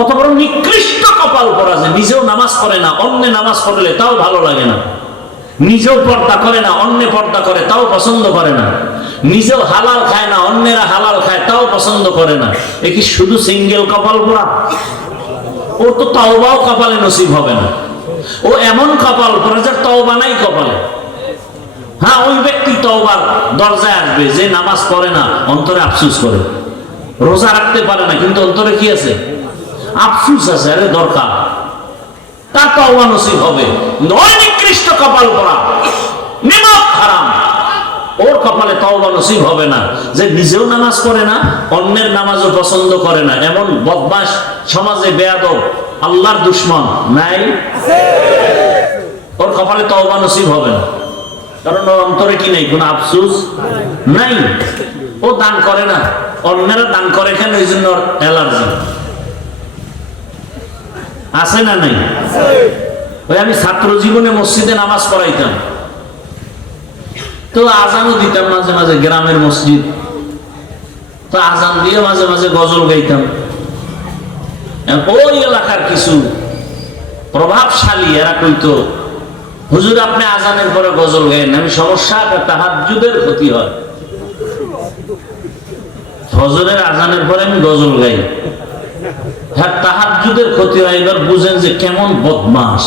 কত বড় নিকৃষ্ট কপাল পরা, যে নিজেও নামাজ পড়ে না, অন্য নামাজ পড়লে তাও ভালো লাগে না, নিজেও পর্দা করে না, অন্য পর্দা করে তাও পছন্দ করে না, নিজেও হালাল খায় না, অন্যেরা হালাল খায় তাও পছন্দ করে না। এ কি শুধু সিঙ্গেল কপাল পরা? ও তো তওবাও কপালে নসিব হবে না। ও এমন কপাল পরা যার তওবা নাই কপালে। হ্যাঁ, ওই ব্যক্তি তওবার দরজায় আসবে যে নামাজ পড়ে না, অন্তরে আফসোস করে, রোজা রাখতে পারে না, কিন্তু অন্তরে কি আছে? আফসোস আছে। আরে দরকার, তার তওবা নসিব হবে। নয় নিকৃষ্ট কপাল পরা, নিমক হারাম, ওর কপালে তওবা নসিব হবে না। যে নিজেও নামাজ পড়ে না, অন্যের নামাজও পছন্দ করে না, এমন বদমাশ, সমাজে বেয়াদব, আল্লাহর দুশমন নাই? ওর কপালে তওবা নসিব হবে না, কারণ ওর অন্তরে কি নাই? কোনো আফসোস নাই। ও দান করে না, অন্যেরা দান করে কেন? এই জন্য ওর অ্যালার্জি আছে না নাই? ওই আমি ছাত্র জীবনে মসজিদে নামাজ পড়াইতাম, তো আজানও দিতাম মাঝে মাঝে, গ্রামের মসজিদ তো আজান দিয়ে মাঝে মাঝে গজল গাইতাম। ওই এলাকার কিছু প্রভাবশালী এরা কইতো, হুজুর আপনি আজানের পরে গজল গাইেন। আমি সমস্যা, তাহাজ্জুদের ক্ষতি হয়, ফজরের আজানের পরে আমি গজল গাই, হ্যাঁ তাহাজ্জুদের ক্ষতি হয়। এবার বুঝেন যে কেমন বদমাস,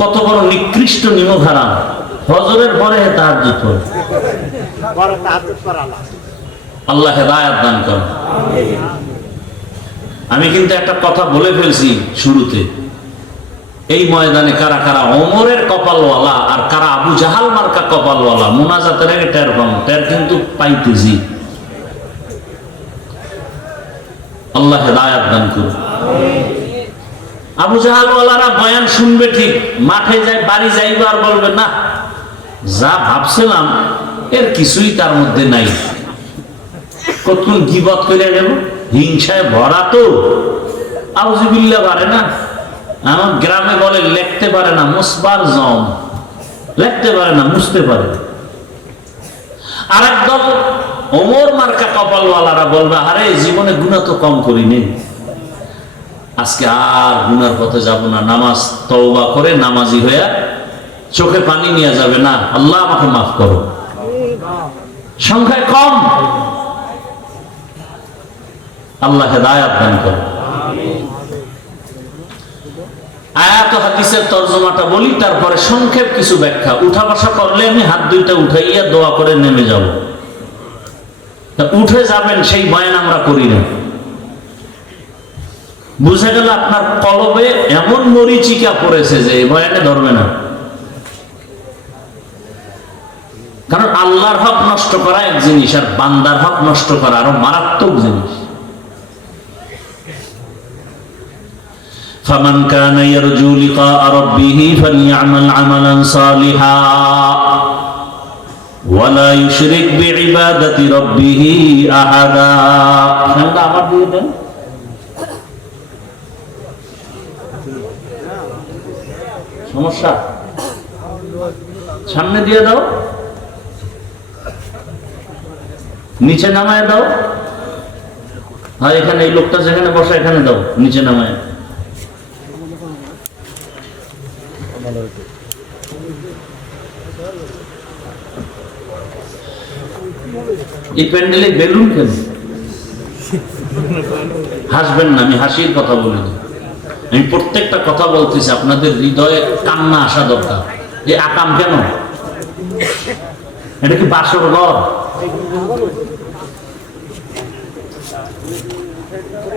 কত বড় নিকৃষ্ট নিমক হারাম। ফজরের পরে তাহাজ্জুদ পড়ে। আল্লাহ হেদায়েত দান করেন। আমি কিন্তু একটা কথা বলে ফেলছি শুরুতে, এই ময়দানে কারা কারা ওমরের কপালওয়ালা আর কারা আবু জাহাল মার্কা কপালওয়ালা, মুনাজাতের আগে টের পাবো, টের কিন্তু পাইতেছি। আল্লাহ হেদায়েত দান করুন। আবু জাহালওয়ালারা বয়ান শুনবে ঠিক, মাঠে যায়, বাড়ি যাইবে আর বলবে না, যা ভাবছিলাম এর কিছুই তার মধ্যে নাই। কতক্ষণ গীবত করে গেল, হিংসায় ভরা তো, আউযুবিল্লাহ পারে না। আমার গ্রামে বলে লিখতে পারে না, মুসবার জম, লিখতে পারে না, মুছতে পারে। আর একদল ওমর মার্কা কপালওয়ালারা বলবে, আরে জীবনে গুনাহ তো কম করি নেই, আজকে আর গুনার পথে যাব না, নামাজ তওবা করে নামাজি হয়ে চোখে পানি নিয়ে যাবে না, আল্লাহ আমাকে মাফ করো। সংখ্যায় কম, আল্লাহ হেদায়েত দান করো। আয়াত ও হাদিসের তরজমাটা বলি, তারপরে সংক্ষেপ কিছু ব্যাখ্যা। উঠা বসা করলে আমি হাত দুইটা উঠাইয়া দোয়া করে নেমে যাব। উঠে যাবেন সেই বয়ান আমরা করি না। বুঝে গেল আপনার কলবে এমন মরিচিকা পড়েছে যে এই বয়ানে ধরবে না। কারণ আল্লাহর হক নষ্ট করা এক জিনিস, আর বান্দার হক নষ্ট করা আরো মারাত্মক জিনিস। فمن كان يرجو لقاء ربه فليعمل عملا صالحا ولا يشرك بعبادة ربه أحدا। সামনে আবার দিয়ে দেন। সমস্যা, সামনে দিয়ে দাও, নিচে নামায় দাও। হ্যাঁ, এখানে এই লোকটা যেখানে বসে এখানে দাও, নিচে নামায়। এই প্যান্ডেলে বেলুন কেন? হাসবেন না, আমি হাসির কথা বলি না। আমি প্রত্যেকটা কথা বলতেছি, আপনাদের হৃদয়ে কান্না আসা দরকার। যে আকাম কেন? এটা কি বাসর ঘর?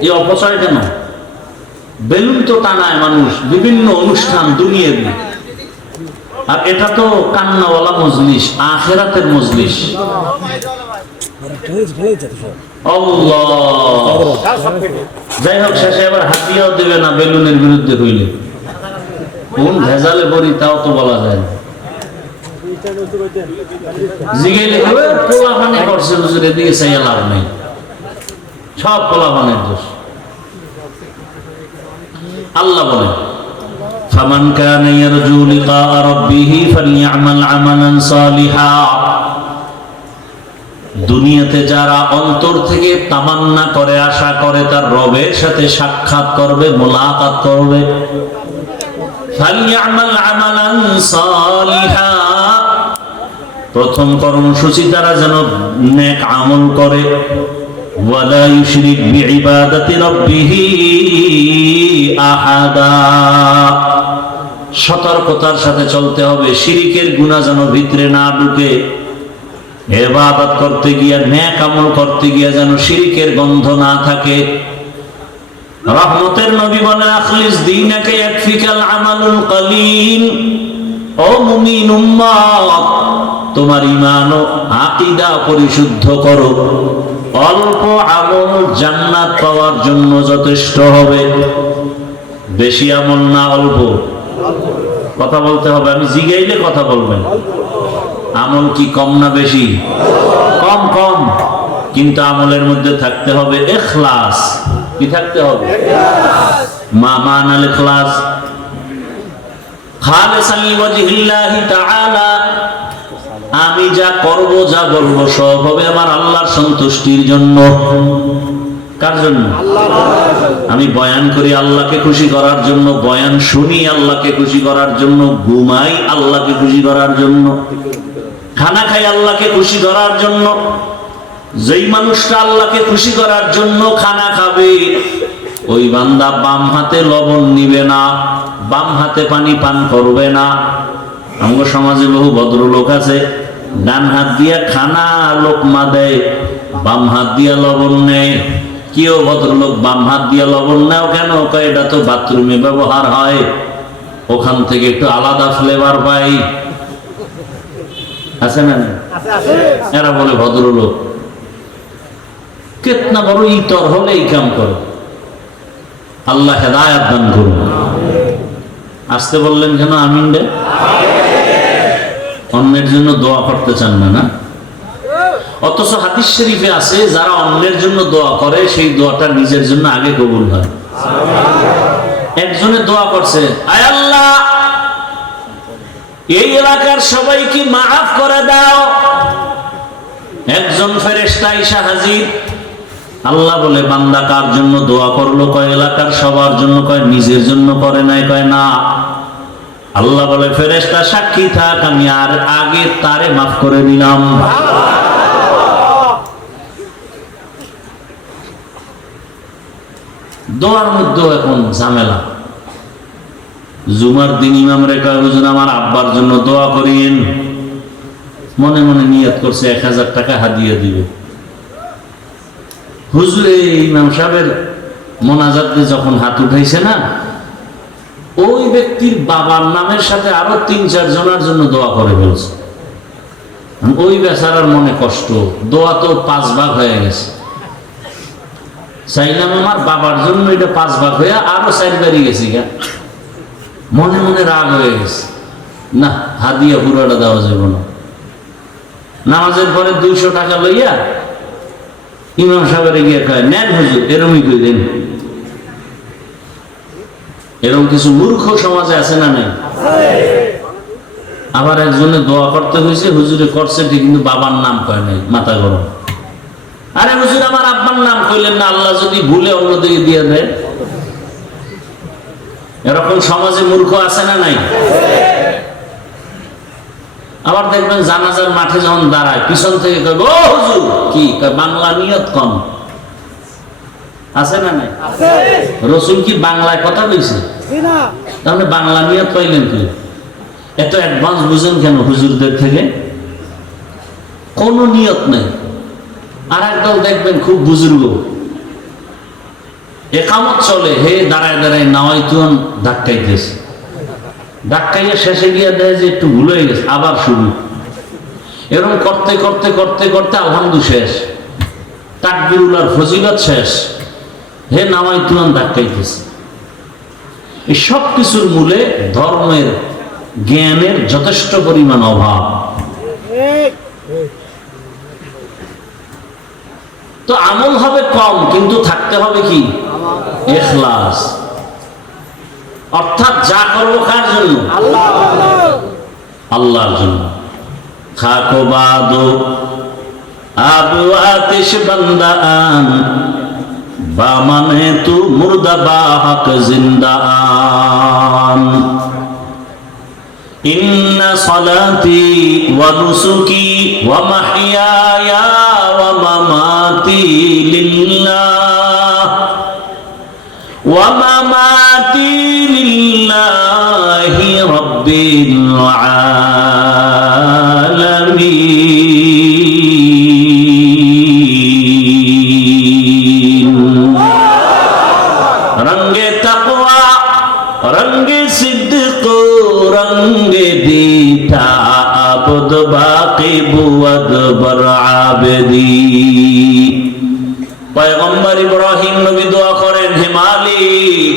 এই অপচয় কেন? বেলুন তো টানায় মানুষ বিভিন্ন অনুষ্ঠান দুনিয়ার, আর এটা তো কান্নাওয়ালা মজলিস, আখিরাতের মজলিস। যাই হোক, শেষে এবার হাতিয়াও দেবে না বেলুনের বিরুদ্ধে হইলে। কোন ভেজালে বলি তাও তো বলা যায় না। জিগাইলে পোলাপানি করছে হুজুর, এদিকে চাইয়া লাভ নেই, সব পোলাপানের দোষ। আল্লাহ বলেন, فمن كان يرجو لقاء ربه فليعمل عملا صالحا দুনিয়াতে যারা অন্তর থেকে তামান্না করে, আশা করে তার রবের সাথে সাক্ষাৎ করবে, মোলাকাত করবে, ফালিয়ামাল আমালান সালিহা, প্রথম কর্মসূচি তারা যেন নেক আমল করে, ওয়ালা ইউশরিক বিইবাদাতি রাব্বিহি আহাদা, সতর্কতার সাথে চলতে হবে, শিরিকের গুনাহ যেন ভিতরে না ঢুকে, ইবাদত করতে গিয়ে, নেক আমল করতে গিয়ে যেন শিরিকের গন্ধ না থাকে। রহমতের নবী বলেন, আখলিস দীনাকা ইয়াকফিকাল আমালুল কলিল, ও মুমিন উম্মত, তোমার ঈমান ও আকীদা পরিশুদ্ধ করো, অল্প আমল জান্নাত পাওয়ার জন্য যথেষ্ট হবে। বেশি আমল না, অল্প কথা বলতে হবে। আমি জিগাইলে কথা বলবেন। আমল কি কম না বেশি? কম কম, কিন্তু আমলের মধ্যে থাকতে হবে ইখলাস। কি থাকতে হবে? মা মানাল ইখলাস, খালিসান লিওয়াজহিল্লাহি তাআলা, আমি যা করব, যা বলবো সব হবে আমার আল্লাহর সন্তুষ্টির জন্য। কার জন্য? আমি বয়ান করি আল্লাহকে খুশি করার জন্য, বয়ান শুনি আল্লাহকে খুশি করার জন্য, ঘুমাই আল্লাহকে খুশি করার জন্য, খানা খাই আল্লাহকে খুশি করার জন্য। যেই মানুষটা আল্লাহকে খুশি করার জন্য খানা খাবে, ওই বান্দা বাম হাতে লবণ নিবে না, বাম হাতে পানি পান করবে না। আমাদের সমাজে বহু ভদ্রলোক আছে, ডান হাত দিয়া খানা লোকমা দেয়, বাম হাত দিয়া লবণ নেয়। কেউ ভদ্রলোক বাম হাত দিয়া লবণ নেও কেন? এটা তো বাথরুমে ব্যবহার হয়, ওখান থেকে একটু আলাদা ফ্লেভার পাই। আছে না? এরা বলে ভদ্রলোক। কেতনা বড় ইতর হলে এই কাম করে। আল্লাহ হেদায়েত দান করুন। আসতে বললেন কেন? আমিন রে। অন্যের জন্য দোয়া করতে চান না, না? অথচ হাদিস শরীফে আছে, যারা অন্যের জন্য দোয়া করে সেই দোয়াটা নিজের জন্য আগে কবুল হয়। একজনে দোয়া করছে, আয় আল্লাহ, এই এলাকার সবাইকে মাফ করে দাও। একজন ফেরেশতা এসে হাজির। আল্লাহ বলে, বান্দা কার জন্য দোয়া করলো? কয় এলাকার সবার জন্য। কয় নিজের জন্য করে নাই? কয় না। আল্লাহ বলে, ফেরেশতা সাক্ষী থাক, আমি আর আগে তারে মাফ করে দিলাম। দোয়ার মধ্যে এখন ঝামেলা। জুমার দিন ইমাম রেখা, হুজুর আমার আব্বার জন্য দোয়া করিয়েন। মনে মনে নিয়ত করছে 1000 টাকা হাদিয়া দিবে। হুজুরে ইমাম সাহেবের মোনাজাতে যখন হাত উঠাইছে না, ওই ব্যক্তির বাবার নামের সাথে আরো 3-4 জনের জন্য দোয়া করে ফেলছে। ওই বেচারার মনে কষ্ট, দোয়া তো 5 ভাগ হয়ে গেছে। চাইলাম আমার বাবার জন্য, এটা 5 ভাগ হয়ে আরো 4 বাড়ি গেছি। মনে মনে রাগ হয়ে গেছে, না হাদিয়া পুরোটা দেওয়া যাবে না। নামাজের পরে 200 টাকা লইয়া ইমাম সাহেবের গিয়ে কয়, নেন হুজুর, এরমই কই দেন। এরকম কিছু মূর্খ সমাজে আছে না নাই? আবার একজনে দোয়া করতে হয়েছে, হুজুরে করছে ঠিক, কিন্তু বাবার নাম কয় নাই, মাথা গরম। আরে হুজুর আমার আব্বার নাম কইলেন না, আল্লাহ যদি ভুলে অন্যদিকে দিয়ে দেয়। এরকম সমাজে মূর্খ আছে না নাই? আবার দেখবেন জানাজার মাঠে যখন দাঁড়ায়, পিছন থেকে কয়, ও হুজুর কি বাংলা নিয়ত কম। আছে না নাই? রসুল কি বাংলায় কথা কইছে? তাহলে বাংলা নিয়ত পাইলেন কি? এত অ্যাডভান্স বুঝেন কেন হুজুরদের থেকে? কোন নিয়ত নাই। আর একদল দেখবেন খুব বুজুর্গ, একামত চলে, হে দাঁড়ায় দাঁড়ায় নাওয়াইতুন ধাক্কাইতেছে, ধাক্কাইয়া শেষে গিয়ে দেয় যে একটু ভুল হয়ে গেছে, আবার শুরু। এরকম করতে করতে করতে করতে আলহামদুলিল্লাহ শেষ, তাকবীরুল আর ফজিলত শেষ, হে নাওয়াইতুন ধাক্কাইতেছে। এই সব কিছুর মূলে ধর্মের জ্ঞানের যথেষ্ট পরিমাণ অভাব। তো আমল হবে কম, কিন্তু থাকতে হবে কি? ইখলাস। অর্থাৎ যা করবো কার জন্য? আল্লাহর জন্য। খাকো বাদো अब आतिश बंदा आन, बामाने तू मुर्दा बाहक जिंदा आन। इन्ना सलाती व नुसुकी व महयाया व ममाती लिल्लाह व ममाती लिल्लाहि रब्बिल आलमीन। रंगे तक़वा रंगे सिद्दीक़ रंगे दीता अब्द बाकी बुअद बर आबदी। পয়গম্বর ইব্রাহিম নবী দোয়া করেন, হে মালিক,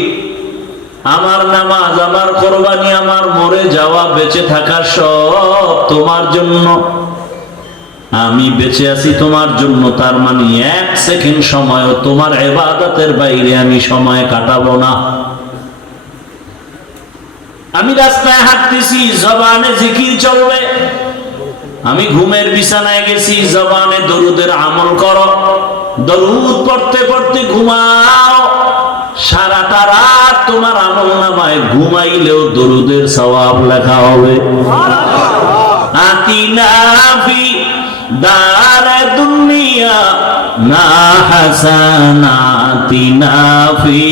আমার নামাজ, আমার কোরবানি, আমার মরে যাওয়া, বেঁচে থাকা সব তোমার জন্য। আমি বেঁচে আছি তোমার জন্য, তার মানে এক সেকেন্ড সময়ও তোমার ইবাদতের বাইরে আমি সময় কাটাবো না। আমি রাস্তায় হাঁটতেছি, জবানে জিকির চলবে। আমি ঘুমের বিছানায় গেছি, জবানে দরুদের আমল করো। দরুদ পড়তে পড়তে ঘুমাও, সারাটা রাত তোমার আমল নামায় ঘুমাইলেও দরুদের সওয়াব লেখা হবে। আতিনা ফি দার দুনিয়া না হাসানাতিনা ফি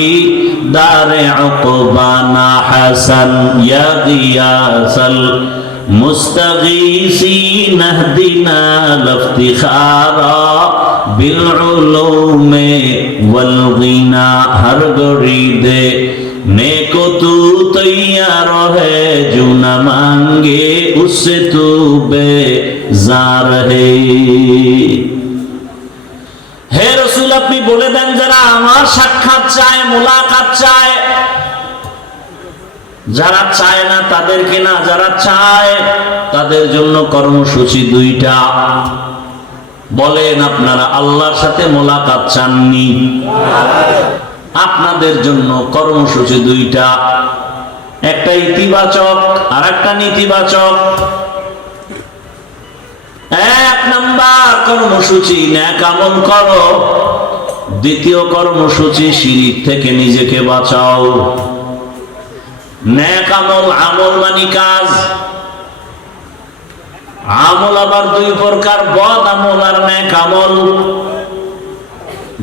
দারে উকবা না হাসান ইয়া গিয়াসাল মুস্তাগীসিন ইহদিনা লিফতিখারা বিল উলুমে ওয়াল গিনা। হর গড়ি দে নেকো তু তৈয়ার হে জো না মাঙ্গে উসসে তু বেজার হে। হে রাসূল, আপনি বলে দেন যারা আমার সাক্ষাৎ চায়, মোলাকাত চায়, যারা চায় না তাদেরকে না, যারা চায় তাদের জন্য কর্মসূচি দুইটা। বলেন, আপনারা আল্লাহর সাথে মোলাকাত চাননি? আপনাদের জন্য কর্মসূচি দুইটা, একটা ইতিবাচক আর একটা নেতিবাচক। এক নাম্বার কর্মসূচি নেক আমল করো, দ্বিতীয় কর্মসূচি শিরিক থেকে নিজেকে বাঁচাও। নেক আমল, আমল মানে কাজ। আমল আবার দুই প্রকার, বদ আমল আর নেক আমল।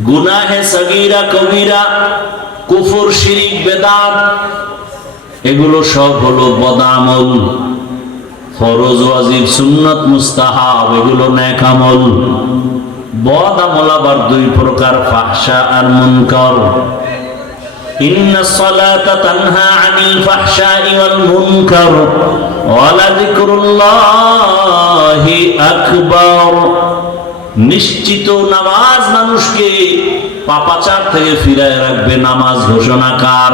গুনাহে সগীরা কবিরা, কুফর শিরিক বেদাত, এগুলো সব হলো বদ আমল। ফরজ ওয়াজিব সুন্নাত মুস্তাহাব এগুলো নেক আমল। বদ আমল আবার দুই প্রকার, ফাহশা আর মুনকার। ইন্নাস সালাতা তানহা আনিল ফাহশাই ওয়াল মুনকার ওয়া লাযিকরুল্লাহি আকবার। নিশ্চিত নামাজ মানুষকে পাপাচার থেকে ফিরায় রাখবে। নামাজ ঘোষণা কার?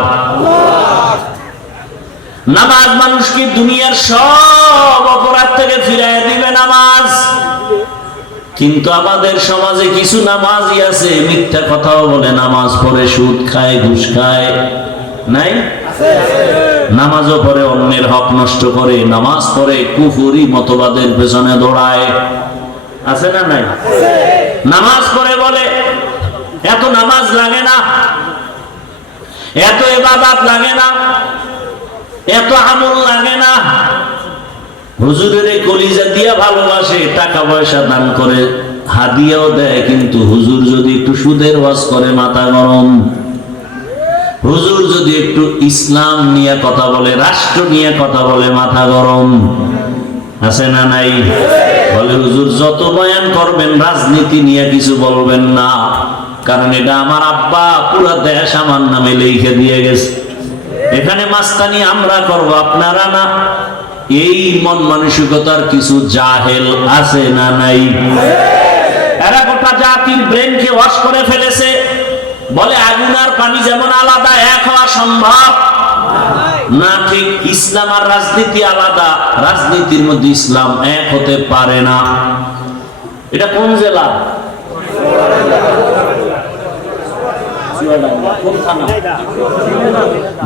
নামাজ মানুষকে দুনিয়ার সব অপরাধ থেকে ফিরায় দিবে নামাজ। কিন্তু আমাদের সমাজে কিছু নামাজি আছে, মিথ্যা কথাও বলে, নামাজ পড়ে, সুদ খায়, ঘুষ খায়, নাই? নামাজও পড়ে, অন্যের হক নষ্ট করে, নামাজ পড়ে, কুফরি মতবাদের পেছনে দৌড়ায়, আছে না নাই? নামাজ পড়ে বলে এত নামাজ লাগে না, এত ইবাদত লাগে না, এত আমল লাগে না। হুজুরের কলিজা দিয়া ভালোবাসে, টাকা পয়সা দান করে, হাদিয়াও দেয়, কিন্তু হুজুর যদি একটু সুদের ওয়াজ করে মাথা গরম। হুজুর যদি একটু ইসলাম নিয়ে কথা বলে, রাষ্ট্র নিয়ে কথা বলে, মাথা গরম, আছে না নাই? বলে হুজুর যত বয়ান করবেন রাজনীতি নিয়ে কিছু বলবেন না, কারণ এটা আমার আব্বা পুরো দেশ আমার নামে লিখে দিয়ে গেছে, এখানে মাস্তানি আমরা করব, আপনারা না। এই মন মানসিকতার কিছু জাহেল আছে না নাই? এরা গোটা জাতির ব্রেনকে ওয়াশ করে ফেলেছে। বলে আগুন আর পানি যেমন আলাদা, এক হওয়া সম্ভব না। ঠিক ইসলাম আর রাজনীতি আলাদা, রাজনীতির মধ্যে ইসলাম এক হতে পারে না। এটা কোন জেলা?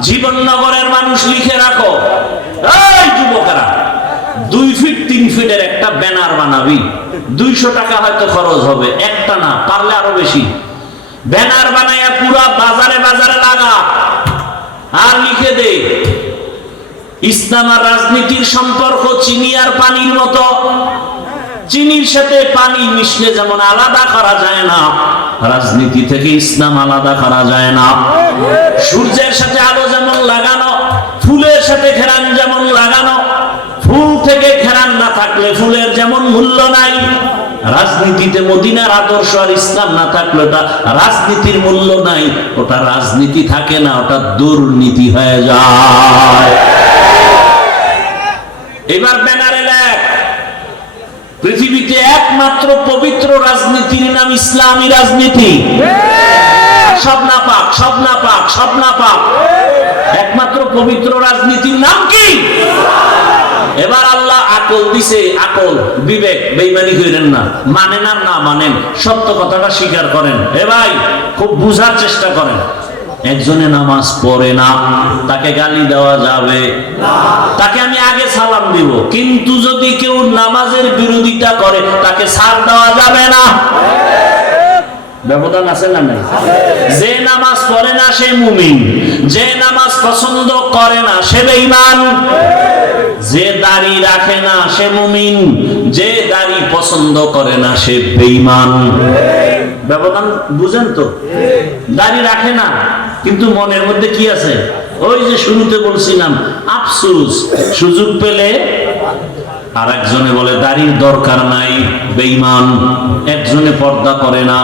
জীবননগরের মানুষ লিখে রাখো, এই যুবকেরা 2 ফিট 3 ফিটের একটা ব্যানার বানাবি, 200 টাকা হয়তো খরচ হবে, একটা না, পারলে আরো বেশি। ব্যানার বানাইয়া পুরা বাজারে বাজারে লাগা, আর লিখে দে ইসলাম আর রাজনীতির সম্পর্ক চিনি আর পানির মতো। চিনির সাথে পানি মিশলে যেমন আলাদা করা যায় না, রাজনীতি থেকে ইসলাম আলাদা করা যায় না। সূর্যের সাথে আলো যেমন লাগানো, ফুলের সাথে ঘেরান যেমন লাগানো, ফুল থেকে ঘেরান না থাকলে ফুলের যেমন মূল্য নাই, রাজনীতিতে মদিনার আদর্শ আর ইসলাম না থাকলে ওটা রাজনীতির মূল্য নাই, ওটা রাজনীতি থাকে না, ওটা দুর্নীতি হয়ে যায়। এবার ব্যানারে লেখ, পৃথিবীতে একমাত্র পবিত্র রাজনীতির নাম ইসলামী রাজনীতি। সব না পাক, সব না পাক, সব না পাক, একমাত্র পবিত্র রাজনীতির নাম কি? এবার আল্লাহ আকল দিছে, আকল বিবেক, বেঈমানি করেন না, মানেন আর না মানেন সত্য কথাটা স্বীকার করেন। এ ভাই খুব বুঝার চেষ্টা করেন। একজনে নামাজ পড়ে না, তাকে গালি দেওয়া যাবে না, তাকে আমি আগে সালাম দিব, কিন্তু যদি কেউ নামাজের বিরোধিতা করে তাকে ছাড় দেওয়া যাবে না। ব্যবধান আছে না নাই? যে নামাজ পড়ে না সে মুমিন, যে নামাজ পছন্দ করে না সে বেঈমান। যে দাড়ি রাখে না সে মুমিন, যে দাড়ি পছন্দ করে না সে বেঈমান। ব্যবধান বুঝেন তো? দাড়ি রাখে না কিন্তু মনের মধ্যে কি আছে? ওই যে শুরুতে বলছিলাম আফসোস, সুযোগ পেলে। আর একজনে বলে দাড়ির দরকার নাই, বেঈমান। একজনে পর্দা করে না,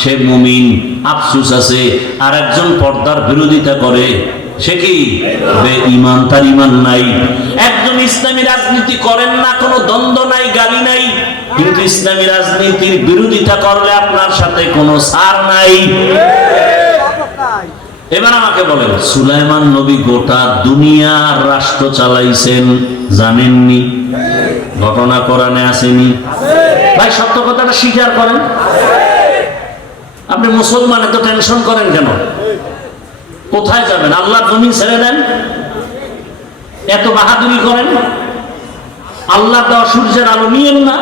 সে মুমিন, আফসোস আছে। আর একজন পর্দার বিরোধিতা করে, সে কি? বেঈমান, তার ঈমান নাই। একজন ইসলামী রাজনীতি করেন না, কোনো দ্বন্দ্ব নাই, গালি নাই, কিন্তু ইসলামী রাজনীতির বিরোধিতা করলে আপনার সাথে কোনো ছাড় নাই। এবার আমাকে বলেন, সুলাইমান নবী গোটা দুনিয়ার রাষ্ট্র চালাইছেন, জানেননি? ঘটনা কোরআনে আসেনি? ভাই সত্য কথাটা স্বীকার করেন। আপনি মুসলমান এত টেনশন করেন কেন? কোথায় যাবেন? আল্লাহর জমিন ছেড়ে দেন, এত বাহাদুরি করেন। আল্লাহ দেওয়া সূর্যের আলো নিয়েন না।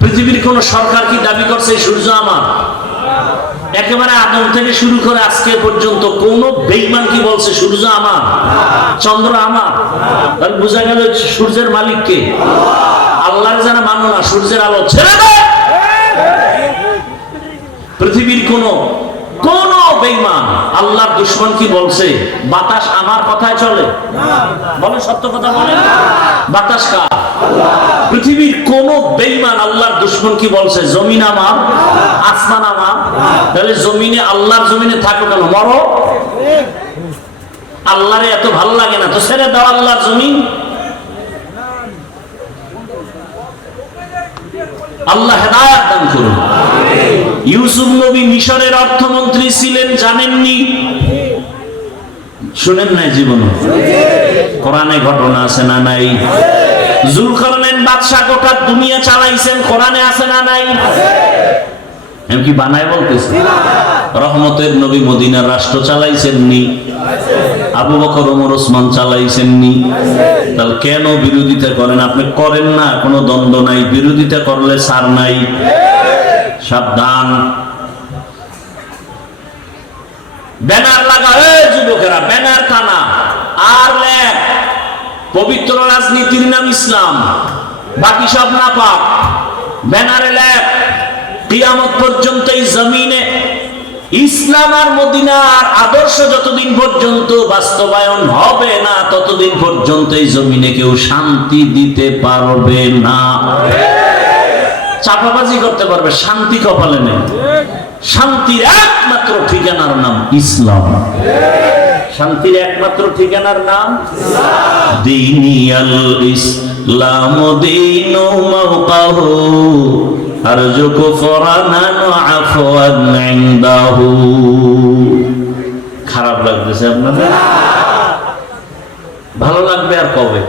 পৃথিবীর কোন সরকার কি দাবি করছে সূর্য আমার? একেবারে আদম থেকে শুরু করে আজকে পর্যন্ত কোন বেঈমান কি বলছে সূর্য আমার, চন্দ্র আমার? তাহলে বোঝা গেল সূর্যের মালিক কে? আল্লাহর যারা মানো না, সূর্যের আলো ছেড়ে দেয়। পৃথিবীর কোন বেঈমান আল্লাহর দুশমন কি বলছে বাতাস আমার কথায় চলে? বলে সত্য কথা বলেন, বাতাস কার? পৃথিবীর কোন বেঈমান আল্লাহর দুশমন কি বলছে জমিন আমার, আসমান আমার? তাহলে জমিনে, আল্লাহর জমিনে থাকো কেন? মরো। আল্লাহরে এত ভালো লাগে না তো ছেড়ে দাও আল্লাহর জমিন। আল্লাহ হেদায়েত দান করুন। ইউসুফ নবী মিশরের অর্থমন্ত্রী ছিলেন, জানেননি? শুনেন নাই জীবনে? কোরআনে ঘটনা আছে না নাই? জুলকারনাইন বাদশা গোটা দুনিয়া চালাইছেন, কোরআনে আছে না নাই? এমনকি বানায় বলতেছে। রহমতের নবী মদিনার রাষ্ট্র চালাইছেননি? আবু বকর, ওমর, ওসমান চালাইছেননি? তাহলে কেন বিরোধিতা করেন? আপনি করেন না, কোনো দ্বন্দ্ব নাই, বিরোধিতা করলে ছাড় নাই। সাবধান। ব্যানার লাগা, যুবকেরা ব্যানার টানা আর লেখ পবিত্র রাজনীতির নাম ইসলাম, বাকি সব না পাক। ব্যানারে লেখ কিয়ামত পর্যন্ত এই জমিনে ইসলাম আর মদিনার আদর্শ যতদিন পর্যন্ত বাস্তবায়ন হবে না, ততদিন পর্যন্ত এই জমিনে কেউ শান্তি দিতে পারবে না। চাপাবাজি করতে পারবে, শান্তি কপালে নেই। শান্তির একমাত্র ঠিকানার নাম ইসলাম। শান্তির একমাত্র ঠিকানার নাম দীনিয়াল ইসলাম দীনু মাওকাহু আরজুকু ফরানান আফওয়ান ইনদাহু। খারাপ লাগতেছে আপনাদের? ভালো লাগবে আর কবে?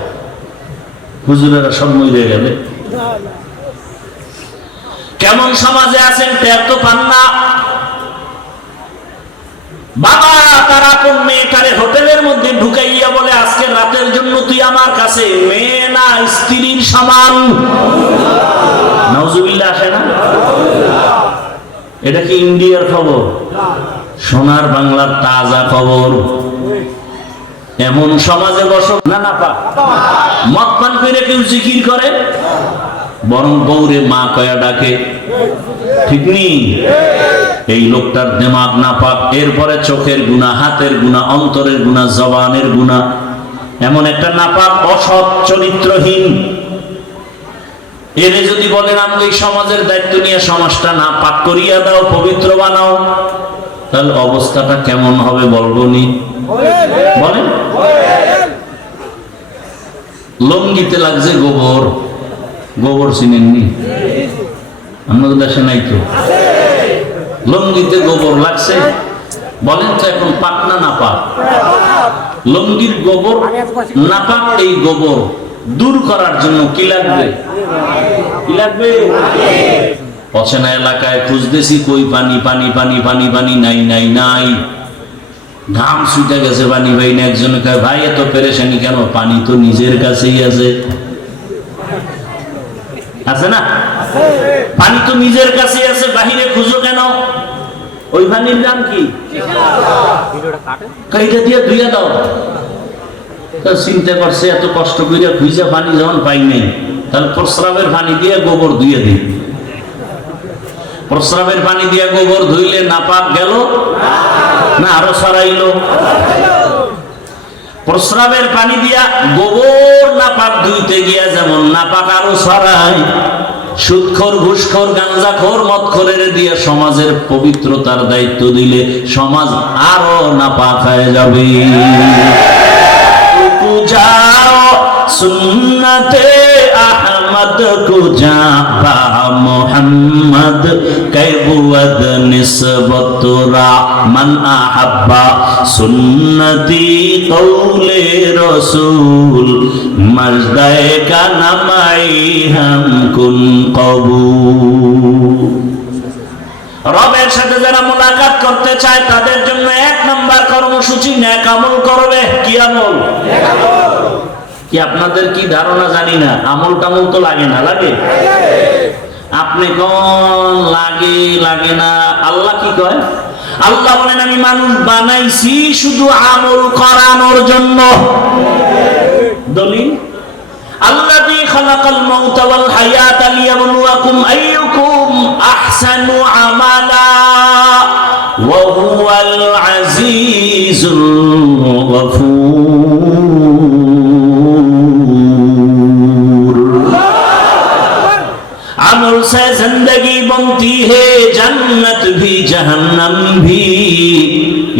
হুজুরেরা সব মরে গেলে। কেমন সমাজে আছেন টের তো পান না। বাবা তার আপন মেয়েটারে হোটেলের মধ্যে ঢুকাইয়া বলে আজকে রাতের জন্য তুই আমার কাছে মেয়ে না স্ত্রীর সমান। নাউজুবিল্লাহ আসে না? এটা কি ইন্ডিয়ার খবর? সোনার বাংলার তাজা খবর। এমন সমাজে বসো না না পা মদ পান করে কেউ জিকির করে, বরং বউরে মা কয়া ডাকে। ঠিক নেই? এই লোকটার দিমাগ না পাক। এরপরে চোখের গুনাহ, হাতের গুনাহ, অন্তরের গুনাহ, জবানের গুনাহ। এমন একটা নাপাক, অসৎ, চরিত্রহীন। এরে যদি বলেন আমি এই সমাজের দায়িত্ব নিয়ে সমাজটা না পাক করিয়া দাও, পবিত্র বানাও, তাহলে অবস্থাটা কেমন হবে বলবো নি? বলেন। লঙ্গিতে লাগছে গোবর। গোবর চিনেননি? আমাদের দেশে নাই তো। লঙ্গিতে গোবর লাগছে, বলেন তো এখন পাক না নাপাক? লঙ্গির গোবর নাপাক। এই গোবর দূর করার জন্য কি লাগবে? কি লাগবে? অচেনা এলাকায় খুঁজতেছি, কই পানি পানি পানি পানি পানি, নাই নাই নাই। ঘাম ছুটে গেছে, পানি ভাই না। একজনে কয় ভাই এত পেরেশানি কেন? পানি তো নিজের কাছেই আছে। আছে না? পানি তো নিজের কাছেই আছে, বাহিরে খুঁজো কেন? ওই পানির নাম কি? এটা দিয়ে ধুইয়া দাও। চিন্তা করছে এত কষ্ট করে খুঁজে পানি যখন পাই নাই, তাহলে প্রস্রাবের পানি দিয়ে গোবর ধুয়ে দিই। প্রস্রাবের পানি দিয়ে গোবর ধুইলে নাপাক গেল না আরো ছড়াইলো? প্রস্রাবের পানি দিয়া গোবর নাপাক ধুইতে গিয়া যেমন নাপাক আরো ছড়ায়, সুদখোর, ঘুষখোর, গাঞ্জাখোর, মদখোরের দিয়ে সমাজের পবিত্রতার দায়িত্ব দিলে সমাজ আরো নাপাক হয়ে যাবে। সুন্নতে আহমদ কো জাবা মুহাম্মদ কাইবুদ নিসবতুরা মান আহাব্বা সুন্নতি কওলে রাসূল মজদায়ে কা নামাই হাম কুন কবুল। রবের সাথে যারা মুলাকাত করতে চায় তাদের জন্য এক নাম্বার কর্মসূচি নেক আমল করবে। কি আমল? কি আপনাদের কি ধারণা জানি না, আমল টামল তো লাগে না? লাগে? আপনি কোন লাগে লাগে না? আল্লাহ কি কয়? আল্লাহ বলেন আমি মানুষ বানাইছি শুধু আমল করানোর জন্য। দলিল আল্লাযী খালাকাল মাউতা ওয়াল হায়াতা লিয়াবলুয়াকুম আইয়ুকুম আহসানু আমালা ওয়া হুয়াল আজিজুল গফুর। अमल से जिंदगी बनती है, जन्नत भी जहन्नम भी।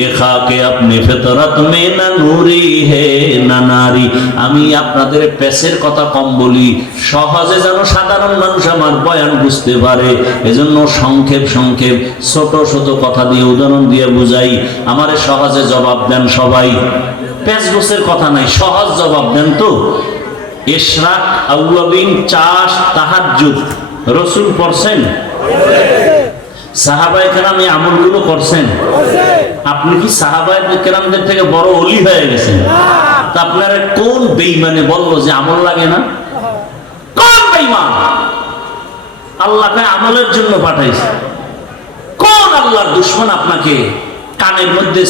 ये खाके अपनी फितरत में न नूरी है न नारी। আমি আপনাদের পেশের কথা কম বলি, সহজে যেন সাধারণ মানুষ আমার বয়ান বুঝতে পারে, এজন্য সংক্ষেপ সংক্ষেপ ছোট ছোট কথা দিয়ে উদাহরণ দিয়ে বুঝাই। আমারে সহজে জবাব দেন সবাই, পেশ গোছের কথা নাই, সহজ জবাব দেন তো। ইশরাক, আউয়াবিন, চাষ, তাহাজ্জুদ রসুল পড়ছেন? সাহাবায়ে কেরাম এই আমলগুলো করছেন? আপনি কি সাহাবায়ে কেরামদের থেকে বড় ওলি হয়ে গেছেন? তা আপনারা কোন বেঈমানে বললো যে আমল লাগে না? কোন বেঈমান? আল্লাহকে আমলের জন্য পাঠাইছে। কোন আল্লাহর দুশমন আপনাকে কানের মধ্যে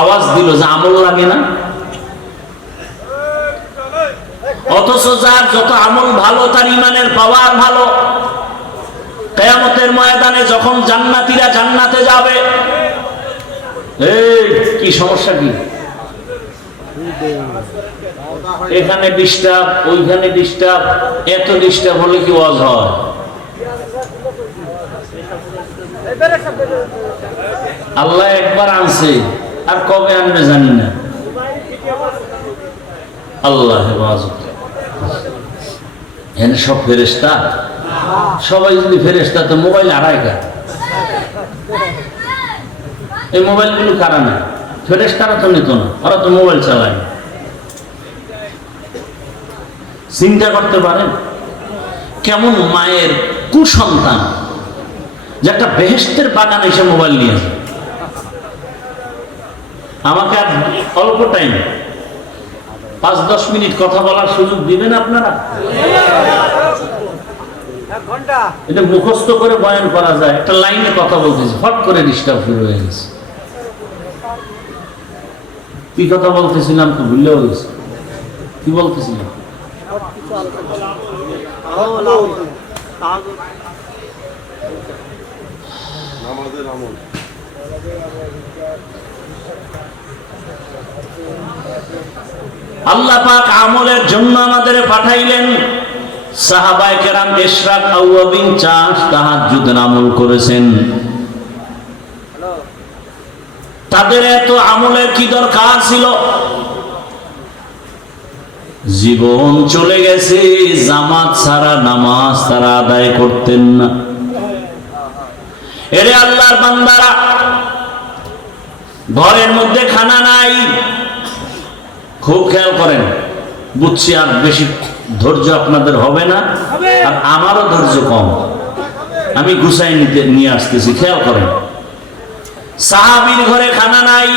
আওয়াজ দিল যে আমল লাগে না? অথচ যার যত আমল ভালো তার ইমানের পাওয়ার ভালো। কিয়ামতের ময়দানে যখন জান্নাতীরা জান্নাতে যাবে, এই কি সমস্যা কি? এখানে ডিস্টার্ব, ওইখানে ডিস্টার্ব, এত ডিস্টার্ব হলে কি ওয়াজ হয়? আল্লাহ একবার আনছে, আর কবে আনবে জানি না। আল্লাহ হেফাজত। এখানে সব ফেরেশতা, সবাই যদি ফেরেশতা তো মোবাইল হারায় কার? এই মোবাইলগুলো কারা না? ফেরেশতারা তো নিত না, ওরা তো মোবাইল চালায়। চিন্তা করতে পারেন কেমন মায়ের কুসন্তান যে একটা বেহেশতের বাগান এসে মোবাইল নিয়ে আসে। আমাকে আর অল্প টাইম 5-10 মিনিট কথা বলার সুযোগ দিবেন আপনারা? এটা মুখস্থ করে বয়ান করা যায়। একটা লাইনে কথা বলতেছি, ফট করে ডিস্টার্ব শুরু হয়ে গেছে। কি কথা বলতেছিলাম তো ভুলেও গেছি। কি বলতেছিলাম? আল্লাহ পাক আমলের জন্য আমাদের পাঠাইলেন। সাহাবায়ে কেরাম ইশরাক আউয়াবিন চাষ তাহাজ্জুদ আমল করেছেন। তাদের এত আমলের কি দরকার ছিল? জীবন চলে গেছে, জামাত ছাড়া নামাজ তারা আদায় করতেন না। এরে আল্লাহর বান্দারা, ঘরের মধ্যে খানা নাই, খুব খেয়াল করেন। বুঝছি আর বেশি ধৈর্য আপনাদের হবে না, আর আমারও ধৈর্য কম। আমি গুছাই নিয়ে আসতেছি, খেয়াল করেন। সাহাবীর ঘরে খানা নাই।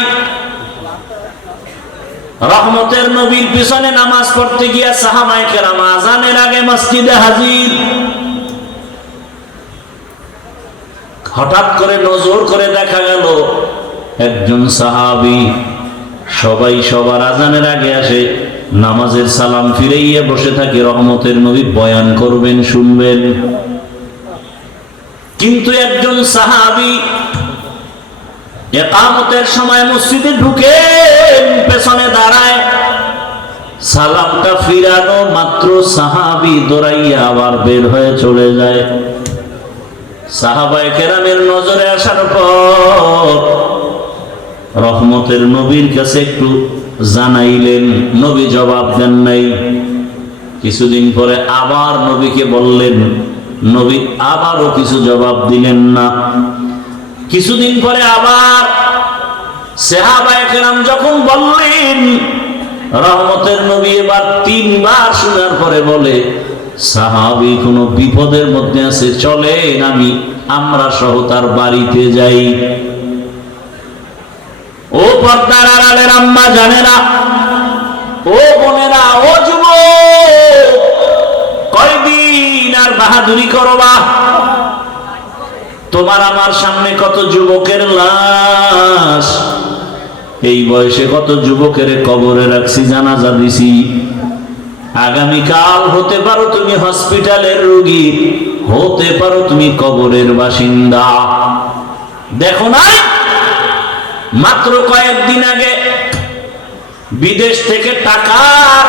রহমতের নবীর পিছনে নামাজ পড়তে গিয়া সাহাবায়ে কেরাম আযানের আগে মসজিদে হাজির। হঠাৎ করে নজর করে দেখা গেল একজন সাহাবী সবাই সবার আযানের আগে আসে, নামাজের সালাম ফিরাইয়া বসে থাকে, রহমতের নবী বয়ান করবেন, শুনবেন। কিন্তু একজন সাহাবী ইকামতের সময় মসজিদে ঢুকে পেছনে দাঁড়ায়, সালামটা ফিরানো মাত্র সাহাবী দৌড়াইয়া আবার বের হয়ে চলে যায়। সাহাবায়ে কেরামের নজরে আসার পর রহমতের নবীর কাছে একটু জানাইলেন, নবী জবাব দেন নাই। কিছুদিন পরে আবার নবীকে বললেন, নবী আবারও কিছু জবাব দিলেন না। কিছুদিন পরে আবার সাহাবায়ে কেরাম যখন বললেন, রহমতের নবী এবার 3 বার শোনার পরে বলে, সাহাবী কোনো বিপদের মধ্যে আছে, চলেন আমরা সহ তার বাড়িতে যাই। ও পর্দার আড়ালের আম্মা জানেরা, ও বোনেরা, ও যুবক, কয়দিন আর বাহাদুরি করবা? তোমার আমার সামনে কত যুবকের লাশ, এই বয়সে কত যুবকের কবরে রাখছি, জানাজা দিছি। আগামীকাল হতে পারো তুমি হসপিটালের রোগী, হতে পারো তুমি কবরের বাসিন্দা। দেখো নাই মাত্র কয়েকদিন আগে বিদেশ থেকে টাকার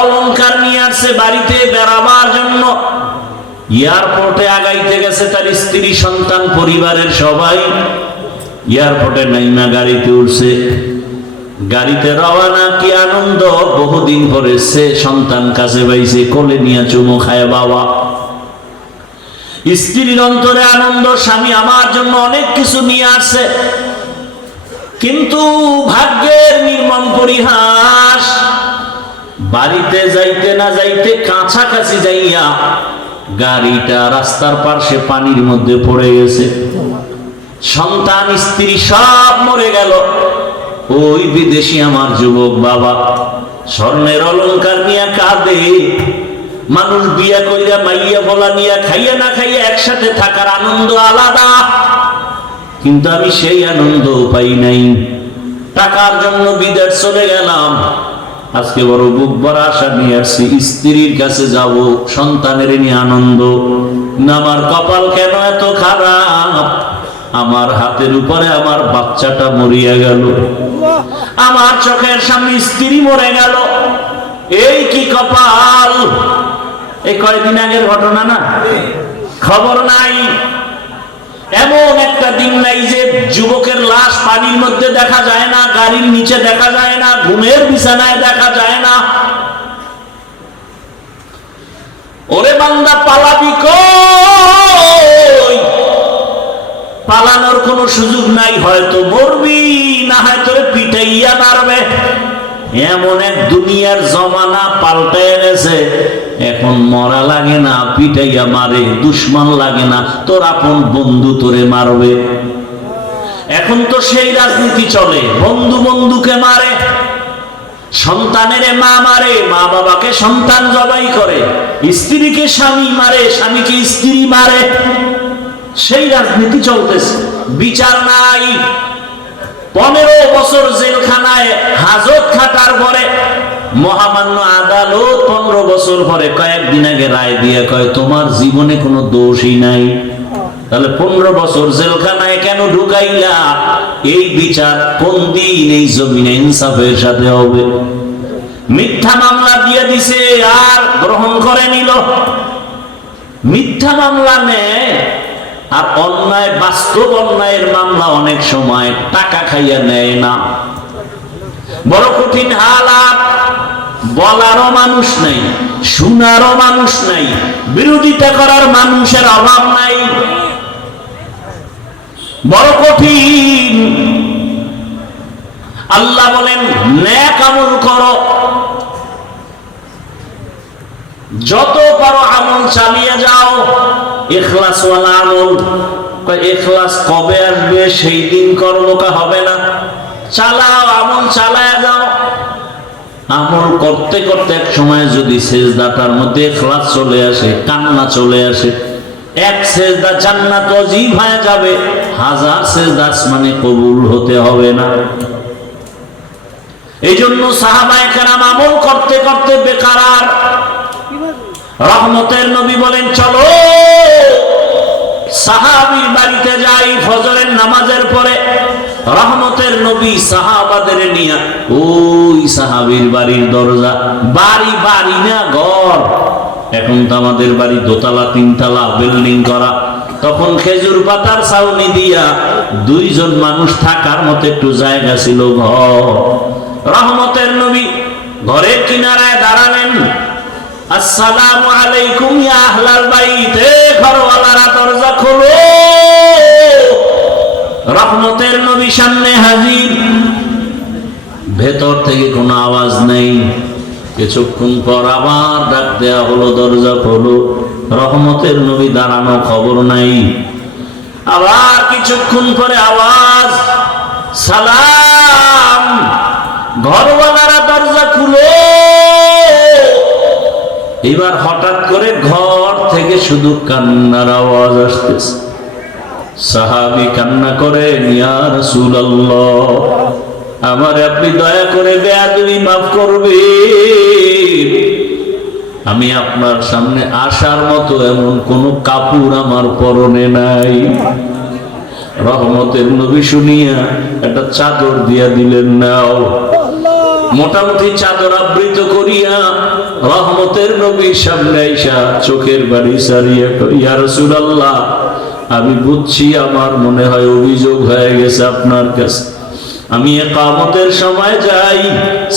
অলংকার নিয়ে আসছে বাড়িতে বেড়াবার জন্য। এয়ারপোর্টে আগাইতে গেছে তার স্ত্রী, সন্তান, পরিবারের সবাই। এয়ারপোর্টে নাইমা গাড়িতে উঠছে, গাড়িতে রওয়ানা। কি আনন্দ! বহুদিন পরে সে সন্তান কাছে পাইছে, কোলে নিয়ে চুমো খায় বাবা। স্ত্রীর অন্তরে আনন্দ, স্বামী আমার জন্য অনেক কিছু নিয়ে আসছে। কিন্তু ভাগ্যের নির্মম পরিহাস, বাড়িতে যাইতে না যাইতে কাছাকাছি যাইয়া গাড়িটা রাস্তার পাশে পানির মধ্যে পড়ে গেছে। সন্তান, স্ত্রী সব মরে গেল। ওই বিদেশি আমার যুবক বাবা স্বর্ণের অলংকার নিয়ে কাঁদে। মানুষ বিয়া কইরা মাইয়া বলা নিয়ে খাইয়া না খাইয়া একসাথে থাকার আনন্দ আলাদা, কিন্তু আমি সেই আনন্দ পাই নাই। টাকার জন্য বিদেশ চলে গেলাম, আজকে বড় বুক ভরা আশা নিয়ে আসছি, স্ত্রীর কাছে যাব, সন্তানের নিয়ে আনন্দ। আমার কপাল কেন এত খারাপ? আমার হাতের উপরে আমার বাচ্চাটা মরিয়া গেল, আমার চোখের সামনে স্ত্রী মরে গেল। এই কি কপাল! এই কয়েকদিন আগের ঘটনা না, খবর নাই। এমন একটা দিন নাই যে যুবকের লাশ পানির মধ্যে দেখা যায় না, গাড়ির নিচে দেখা যায় না, ঘুমের বিছানায় দেখা যায় না। ওরে বান্দা, পালাবি কই? পালানোর কোনো সুযোগ নাই, হয়তো মরবি, না হয় তোরে পিটাইয়া মারবে। এমন এক দুনিয়ার জমানা পাল্টায় গেছে, এখন মরা লাগে না, পিটাইয়া মারে। দুশ্মন লাগে না, তোর আপন বন্ধু তোরে মারবে। এখন তো সেই রাজনীতি চলে, বন্ধু বন্ধুকে মারে। সন্তানের মা মারে, মা বাবাকে সন্তান জবাই করে, স্ত্রীকে স্বামী মারে, স্বামীকে স্ত্রী মারে। সেই রাজনীতি চলতেছে, বিচার নাই। 15 বছর জেলখানায় হাজত খাটার পরে মহামান্য আদালত 15 বছর পরে কয়েকদিন আগে রায় দিয়ে কয় তোমার জীবনে কোনো দোষই নাই। তাহলে 15 বছর জেলখানায় কেন ঢুকাইলা? এই বিচার কোন দিন এই জমিনে ইনসাফের সাথে হবে? মিথ্যা মামলা দিয়ে দিছে আর গ্রহণ করে নিল। মিথ্যা মামলা নেয় আর অন্যায়, বাস্তব অন্যায়ের মামলা অনেক সময় টাকা খাইয়া নেয় না। বড় কঠিন হালাত, বলারও মানুষ নাই, শোনারও মানুষ নাই, বিরোধিতা করার মানুষের অভাব নাই। বড় কঠিন। আল্লাহ বলেন নেক আমল করো, যত পারো আমল চালিয়ে যাও, ইখলাসওয়ালা আমল। ইখলাস কবে আসবে? সেই দিন কর্মকা হবে না। চালাও, আমল চালায় যাও। আমল করতে করতে এক সময় যদি সেজদাটার মধ্যে ইখলাস চলে আসে, কান্না চলে আসে, এক সেজদা জান্নাত ওয়াজিব হয়ে যাবে, 1000 সেজদা আসমানে কবুল হতে হবে না। এই জন্য সাহাবায়ে কেরাম আমল করতে করতে বেকারার। রহমতের নবী বলেন চলো সাহাবীর বাড়িতে যাই ফজরের নামাজের পরে। রহমতের নবী সাহাবাদের নিয়ে ওই সাহাবীর বাড়ির দরজা, বাড়ি বাড়ি না ঘর, এখন তো আমাদের বাড়ি দোতলা তিনতলা বিল্ডিং করা, তখন খেজুর পাতার ছাউনি দিয়া 2 জন মানুষ থাকার মতো একটু জায়গা ছিল, ঘর। রহমতের নবী ঘরের কিনারায় দাঁড়ালেন, আসসালামু আলাইকুম ইয়া আহলাল বাইত, ঘরওয়ালারা দরজা খোলো। রহমতের নবী সামনে হাজির, ভেতর থেকে কোনো আওয়াজ নেই। কিছুক্ষণ পর আবার ডাক দেয়া হলো, দরজা খোলো। রহমতের নবী দাঁড়ানো, খবর নাই। আবার কিছুক্ষণ পরে আওয়াজ, সালাম। ঘরওয়ালারা দরজা খুলো। এবার হঠাৎ করে ঘর থেকে শুধু কান্নার আওয়াজ আসতেছে। সাহাবী কান্না করেন, ইয়া রাসূলুল্লাহ, আমারে আপনি দয়া করে বেয়াদবি মাফ করবেন। আমি আপনার সামনে আসার মতো এমন কোন কাপড় আমার পরনে নাই। রহমতের নবী শুনিয়া একটা চাদর দিয়া দিলেন, নাও। মোটামুটি চাদর আবৃত করিয়া রহমতের নবীর সামনে আইসা চোখের বাড়ি সারিয়া ইয়া রাসূলুল্লাহ, আমি বুঝছি আমার মনে হয় অভিযোগ হয়ে গেছে আপনার কাছে। আমি ইকামতের সময় যাই,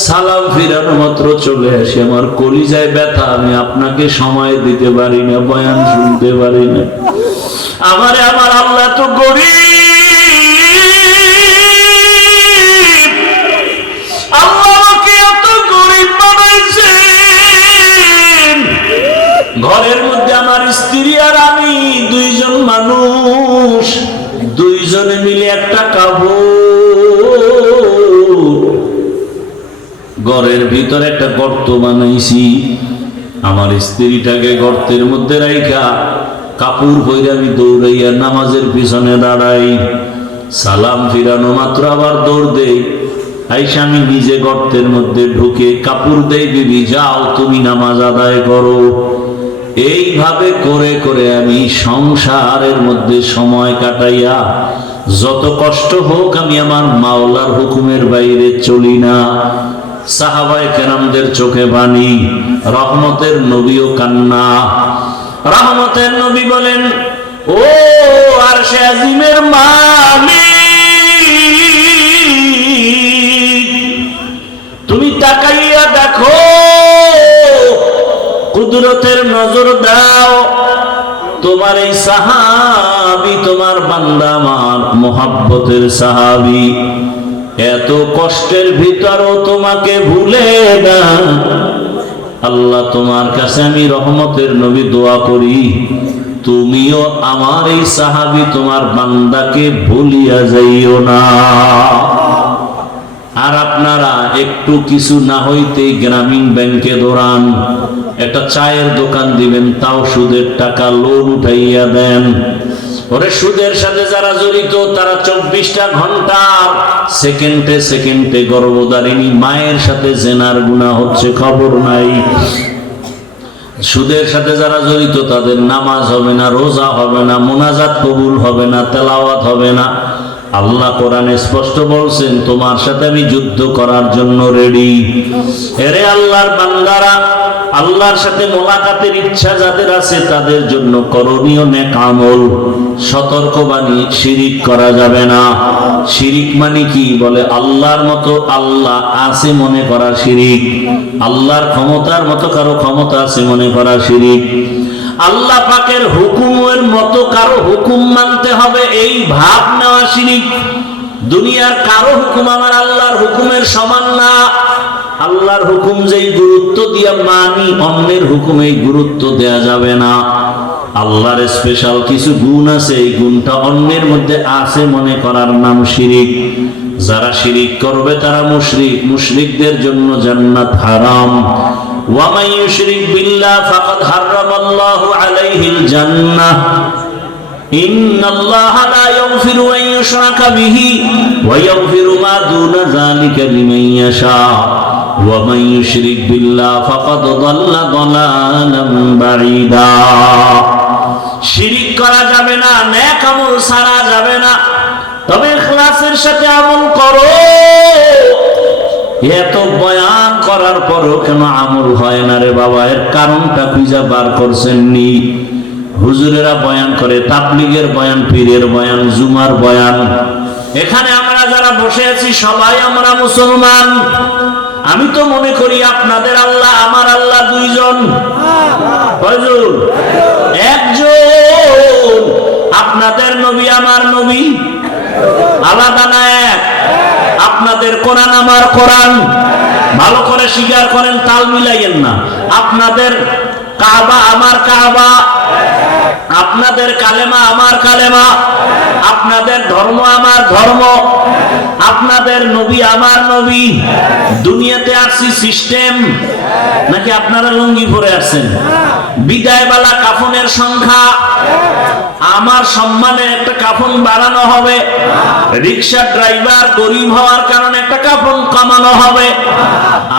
সালাম ফিরানো মাত্র চলে আসি, আমার কলিজায় ব্যথা, আমি আপনাকে সময় দিতে পারি না, বয়ান শুনতে পারি না। আমার আল্লাহ তো গরীব, আল্লাহকে এত গরীব বানাইছেন। ঘরের মধ্যে আমার স্ত্রী আর আমি 2 জন মানুষ, 2 জনে মিলে একটা কাপড়। ঘরের ভিতরে একটা গর্ত বানাইছি, আমার স্ত্রীটাকে গর্তের মধ্যে রাইখা কাপড় পরে আমি দৌড়াইয়া নামাজের পিছনে দাঁড়াই। সালাম ফিরানো মাত্র আবার দৌড় দেই, আইসা আমি নিজে গর্তের মধ্যে ঢুকে কাপড় দেই, বিবি যাও তুমি নামাজ আদায় করো। এইভাবে করে করে আমি সংসারের মধ্যে সময় কাটাইয়া, যত কষ্ট হোক আমি আমার মাওলার হুকুমের বাইরে চলি না। সাহাবায়ে কেরামদের চোখে পানি, রহমতের নবীও কান্না। রহমতের নবী বলেন, ও আরশে আজিমের মালিক, তুমি তাকাইয়া দেখো, কুদরতের নজর দাও। তোমার এই সাহাবী, তোমার বান্দা, আমার মোহাব্বতের সাহাবী, এত কষ্টের ভিতরও তোমাকে ভুলে না। আল্লাহ তোমার কাছে আমি রহমতের নবী দোয়া করি, তুমিও আমার এই সাহাবী তোমার বান্দাকে ভুলিয়া যাইও না। আর আপনারা একটু কিছু না হইতে গ্রামীণ ব্যাংকে দৌড়ান, একটা চায়ের দোকান দিবেন, তাও সুদের টাকা লোন উঠাইয়া দেন। ওরে সুদের সাথে যারা জড়িত তারা 24টা ঘন্টা সেকেন্ডে সেকেন্ডে গর্ভধারিণী মায়ের সাথে জেনার গুনাহ হচ্ছে, খবর নাই। সুদের সাথে যারা জড়িত তাদের নামাজ হবে না, রোজা হবে না, মোনাজাত কবুল হবে না, তেলাওয়াত হবে না। আল্লাহ কোরআনে স্পষ্ট বলছেন, তোমার সাথে আমি যুদ্ধ করার জন্য রেডি। এরে আল্লাহর বান্দারা, আল্লাহর সাথে মোলাকাতের ইচ্ছা যাদের আছে তাদের জন্য করণীয় নেক আমল। সতর্কবাণী, শিরিক করা যাবে না। শিরিক মানে কি? বলে আল্লাহর মতো আল্লাহ আছে মনে করা শিরিক, আল্লাহর ক্ষমতার মতো কারো ক্ষমতা আছে মনে করা শিরিক, আল্লাহ পাকের হুকুমের মতো কারো হুকুম মানতে হবে এই ভাব নেওয়া শিরিক। দুনিয়ার কারো হুকুম আমার আল্লাহর হুকুমের সমান না। আল্লাহর হুকুম যেই গুরুত্ব দিয়া মানি, অন্যের হুকুমে গুরুত্ব দেয়া যাবে না। আল্লাহর স্পেশাল কিছু গুণ আছে, এই গুণটা অন্যের মধ্যে আছে মনে করার নাম শিরিক। যারা শিরিক করবে তারা মুশরিক, মুশরিকদের জন্য জান্নাত হারাম। ওয়া মান ইউশরিক বিল্লাহ ফাকাদ হারামাল্লাহু আলাইহিল জান্নাহ ইন্নাল্লাহা লা ইয়াগফিরু আন ইউশরাকা বিহি ওয়া ইয়াগফিরু মা দুনা যালিকা লিমান ইয়াশা ওয়া মান ইউশরিক বিল্লাহ ফাকাদ দাল্লা দালালান বাঈদা। শিরিক করা যাবে না, নেক আমল ছাড়া যাবে না, তবে ইখলাসের সাথে আমল করো। এত বয়ান করার পরও কেন আমল হয় না রে বাবা? এর কারণটা খুঁজে বার করছেন নি? হুজুরেরা বয়ান করে, তাবলীগের বয়ান, পীরের বয়ান, জুমার বয়ান। এখানে আমরা যারা বসে আছি সবাই আমরা মুসলমান। আমি তো মনে করি আপনাদের আল্লাহ আমার আল্লাহ দুইজন। হুজুর একজন, আপনাদের নবী আমার নবী আলাদা না এক। আপনাদের কোরআন আমার কোরআন, ভালো করে স্বীকার করেন, তাল মিলাইয়েন না। আপনাদের কাবা আমার কাবা, আপনাদের কালেমা আমার কালেমা, আপনাদের ধর্ম আমার ধর্ম, আপনাদের নবী আমার নবী। দুনিয়াতে আসছি সিস্টেম নাকি আপনারা লুঙ্গি পরে আসছেন? বিদায়বেলা কাফনের সংখ্যা, আমার সম্মানে একটা কাফন বাড়ানো হবে, রিক্সা ড্রাইভার গরিব হওয়ার কারণে একটা কাফন কমানো হবে।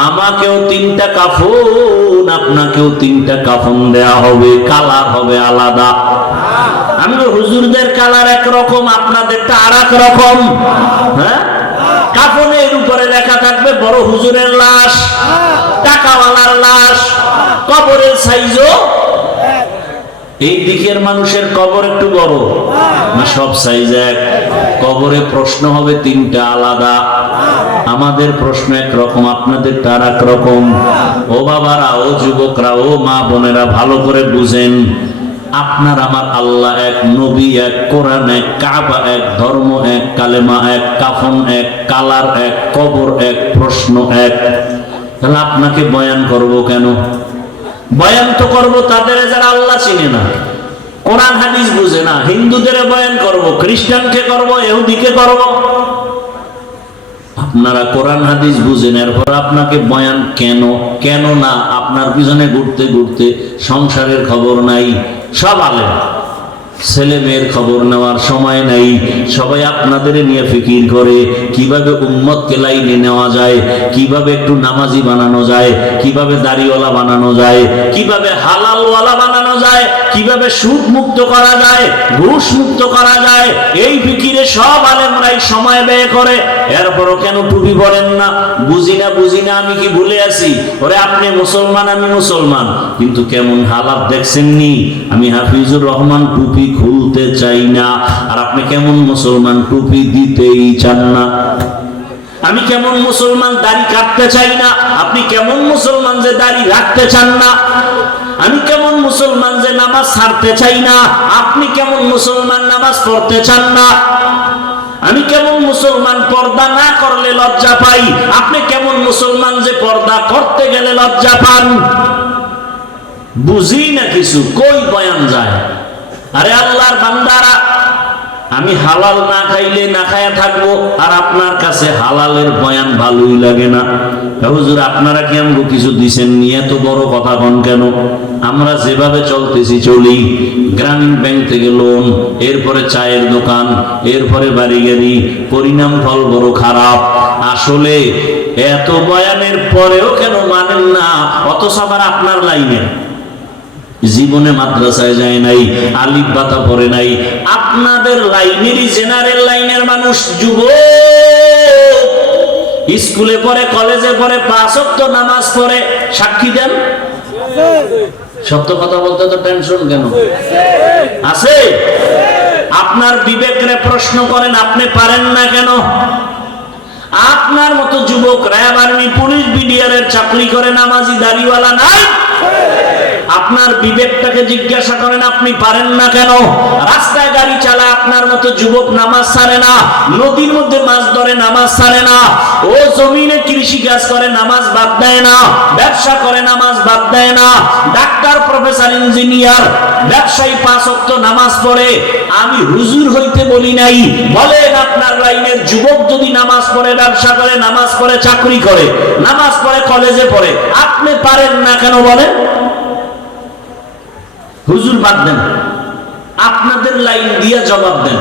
আমাকেও 3টা কাফন, আপনাকেও 3টা কাফন দেয়া হবে, কালার হবে আলাদা। আমি হুজুরদের কালার একরকম, আপনাদেরটা আর এক রকম। হ্যাঁ, কাফনের উপরে লেখা থাকবে বড় হুজুরের লাশ, টাকাওয়ালার লাশ, কবরের সাইজও। এই দিকের মানুষের কবর একটু বড় না সব সাইজ এক? কবরে প্রশ্ন হবে 3টা আলাদা। আমাদের প্রশ্ন একরকম, আপনাদের তার এক রকম। ও বাবারা, ও যুবকরা, ও মা বোনেরা, ভালো করে বুঝেন, আপনার আমার আল্লাহ এক, নবী এক, কোরআন এক, কাবা এক, ধর্ম এক, কালেমা এক, কাফন এক, কালার এক, কবর এক, প্রশ্ন এক। তাহলে আপনাকে বয়ান করব কেন? বয়ান তো করবো তাদের যারা আল্লাহ চিনে না, কোরআন হাদিস বুঝে না। হিন্দুদের বয়ান করব, খ্রিস্টানকে করব, ইহুদিকে করব। আপনারা কোরআন হাদিস বুঝেন, এরপর আপনাকে বয়ান কেন? কেন না? আপনার পিছনে ঘুরতে ঘুরতে সংসারের খবর নাই। সব আলেম, ছেলে মেয়ের খবর নেওয়ার সময় নাই। সবাই আপনাদের নিয়ে ফিকির করে কিভাবে উম্মতকে লাইনে নেওয়া যায়, কিভাবে একটু নামাজি বানানো যায়, কিভাবে দাড়িওয়ালা বানানো যায়, কিভাবে হালালওয়ালা বানানো যায়, কিভাবে সুদ মুক্ত করা যায়, ঘুষ মুক্ত করা যায়। এই ফিকিরে সব আলেমরাই সময় ব্যয় করে। এরপরও কেন টুপি পরেন না? বুঝি না, বুঝি না, আমি কি ভুলে আছি? ওরে আপনি মুসলমান, আমি মুসলমান, কিন্তু কেমন হালাত দেখছেননি? আমি হাফিজুর রহমান টুপি খুলতে চাই না, আর আপনি কেমন মুসলমান টুপি দিতেই চান না। আমি কেমন মুসলমান দাড়ি কাটতে চাই না, আপনি কেমন মুসলমান যে দাড়ি রাখতে চান না। আমি কেমন মুসলমান যে নামাজ ছাড়তে চাই না, আপনি কেমন মুসলমান নামাজ পড়তে চান না। আমি কেমন মুসলমান পর্দা না করলে লজ্জা পাই, আপনি কেমন মুসলমান যে পর্দা করতে গেলে লজ্জা পান। বুঝি না কিছু, কই বয়ান যায়? আরে আল্লাহর বান্দারা, আমি হালাল না খাইলে না খায়া থাকবো, আর আপনার কাছে হালালের বয়ান ভালোই লাগে না। হুজুর আপনারা কি আমাকে কিছু দিছেন নিয়ে এত বড় কথা কন কেন? আমরা যেভাবে চলতেছি চলি, গ্রামীণ ব্যাংক থেকে লোন, এরপরে চায়ের দোকান, এরপরে বাড়ি গাড়ি, পরিণাম ফল বড় খারাপ। আসলে এত বয়ানের পরেও কেন মানেন না? অথচ আবার আপনার লাইনে জীবনে মাদ্রাসায় যায় নাই, আলিফ বাতা পড়ে নাই, আপনাদের লাইনেরই জেনারেল লাইনের মানুষ, যুবক, স্কুলে পড়ে, কলেজে পড়ে, 5 ওয়াক্ত নামাজ পড়ে, সাক্ষী দেন। সত্য কথা বলতে তো টেনশন কেন? আছে? আপনার বিবেকরে প্রশ্ন করেন, আপনি পারেন না কেন? আপনার মতো যুবক র্যাব, আর্মি, পুলিশ, বিডিআর এর চাকরি করে, নামাজি দাড়িওয়ালা নাই। আপনার বিবেকটাকে জিজ্ঞাসা করেন, আপনি পারেন না কেন? রাস্তায় গাড়ি চালায় আপনার মতো যুবক নামাজ ছাড়ে না, নদীর মধ্যে মাছ ধরে নামাজ ছাড়ে না, ও জমিনে কৃষি কাজ করে নামাজ বাদ দেয় না, ব্যবসা করে নামাজ বাদ দেয় না, ডাক্তার, প্রফেসর, ইঞ্জিনিয়ার, ব্যবসায়ী 5 ওয়াক্ত নামাজ পড়ে। আমি হুজুর হইতে বলি নাই, বলেন আপনার লাইনের যুবক যদি নামাজ পড়ে, ব্যবসা করে, নামাজ পড়ে, চাকরি করে, নামাজ পড়ে, কলেজে পড়ে, আপনি পারেন না কেন বলেন? হুজুর বাদ দেন, আপনাদের লাইন দিয়ে জবাব দেন।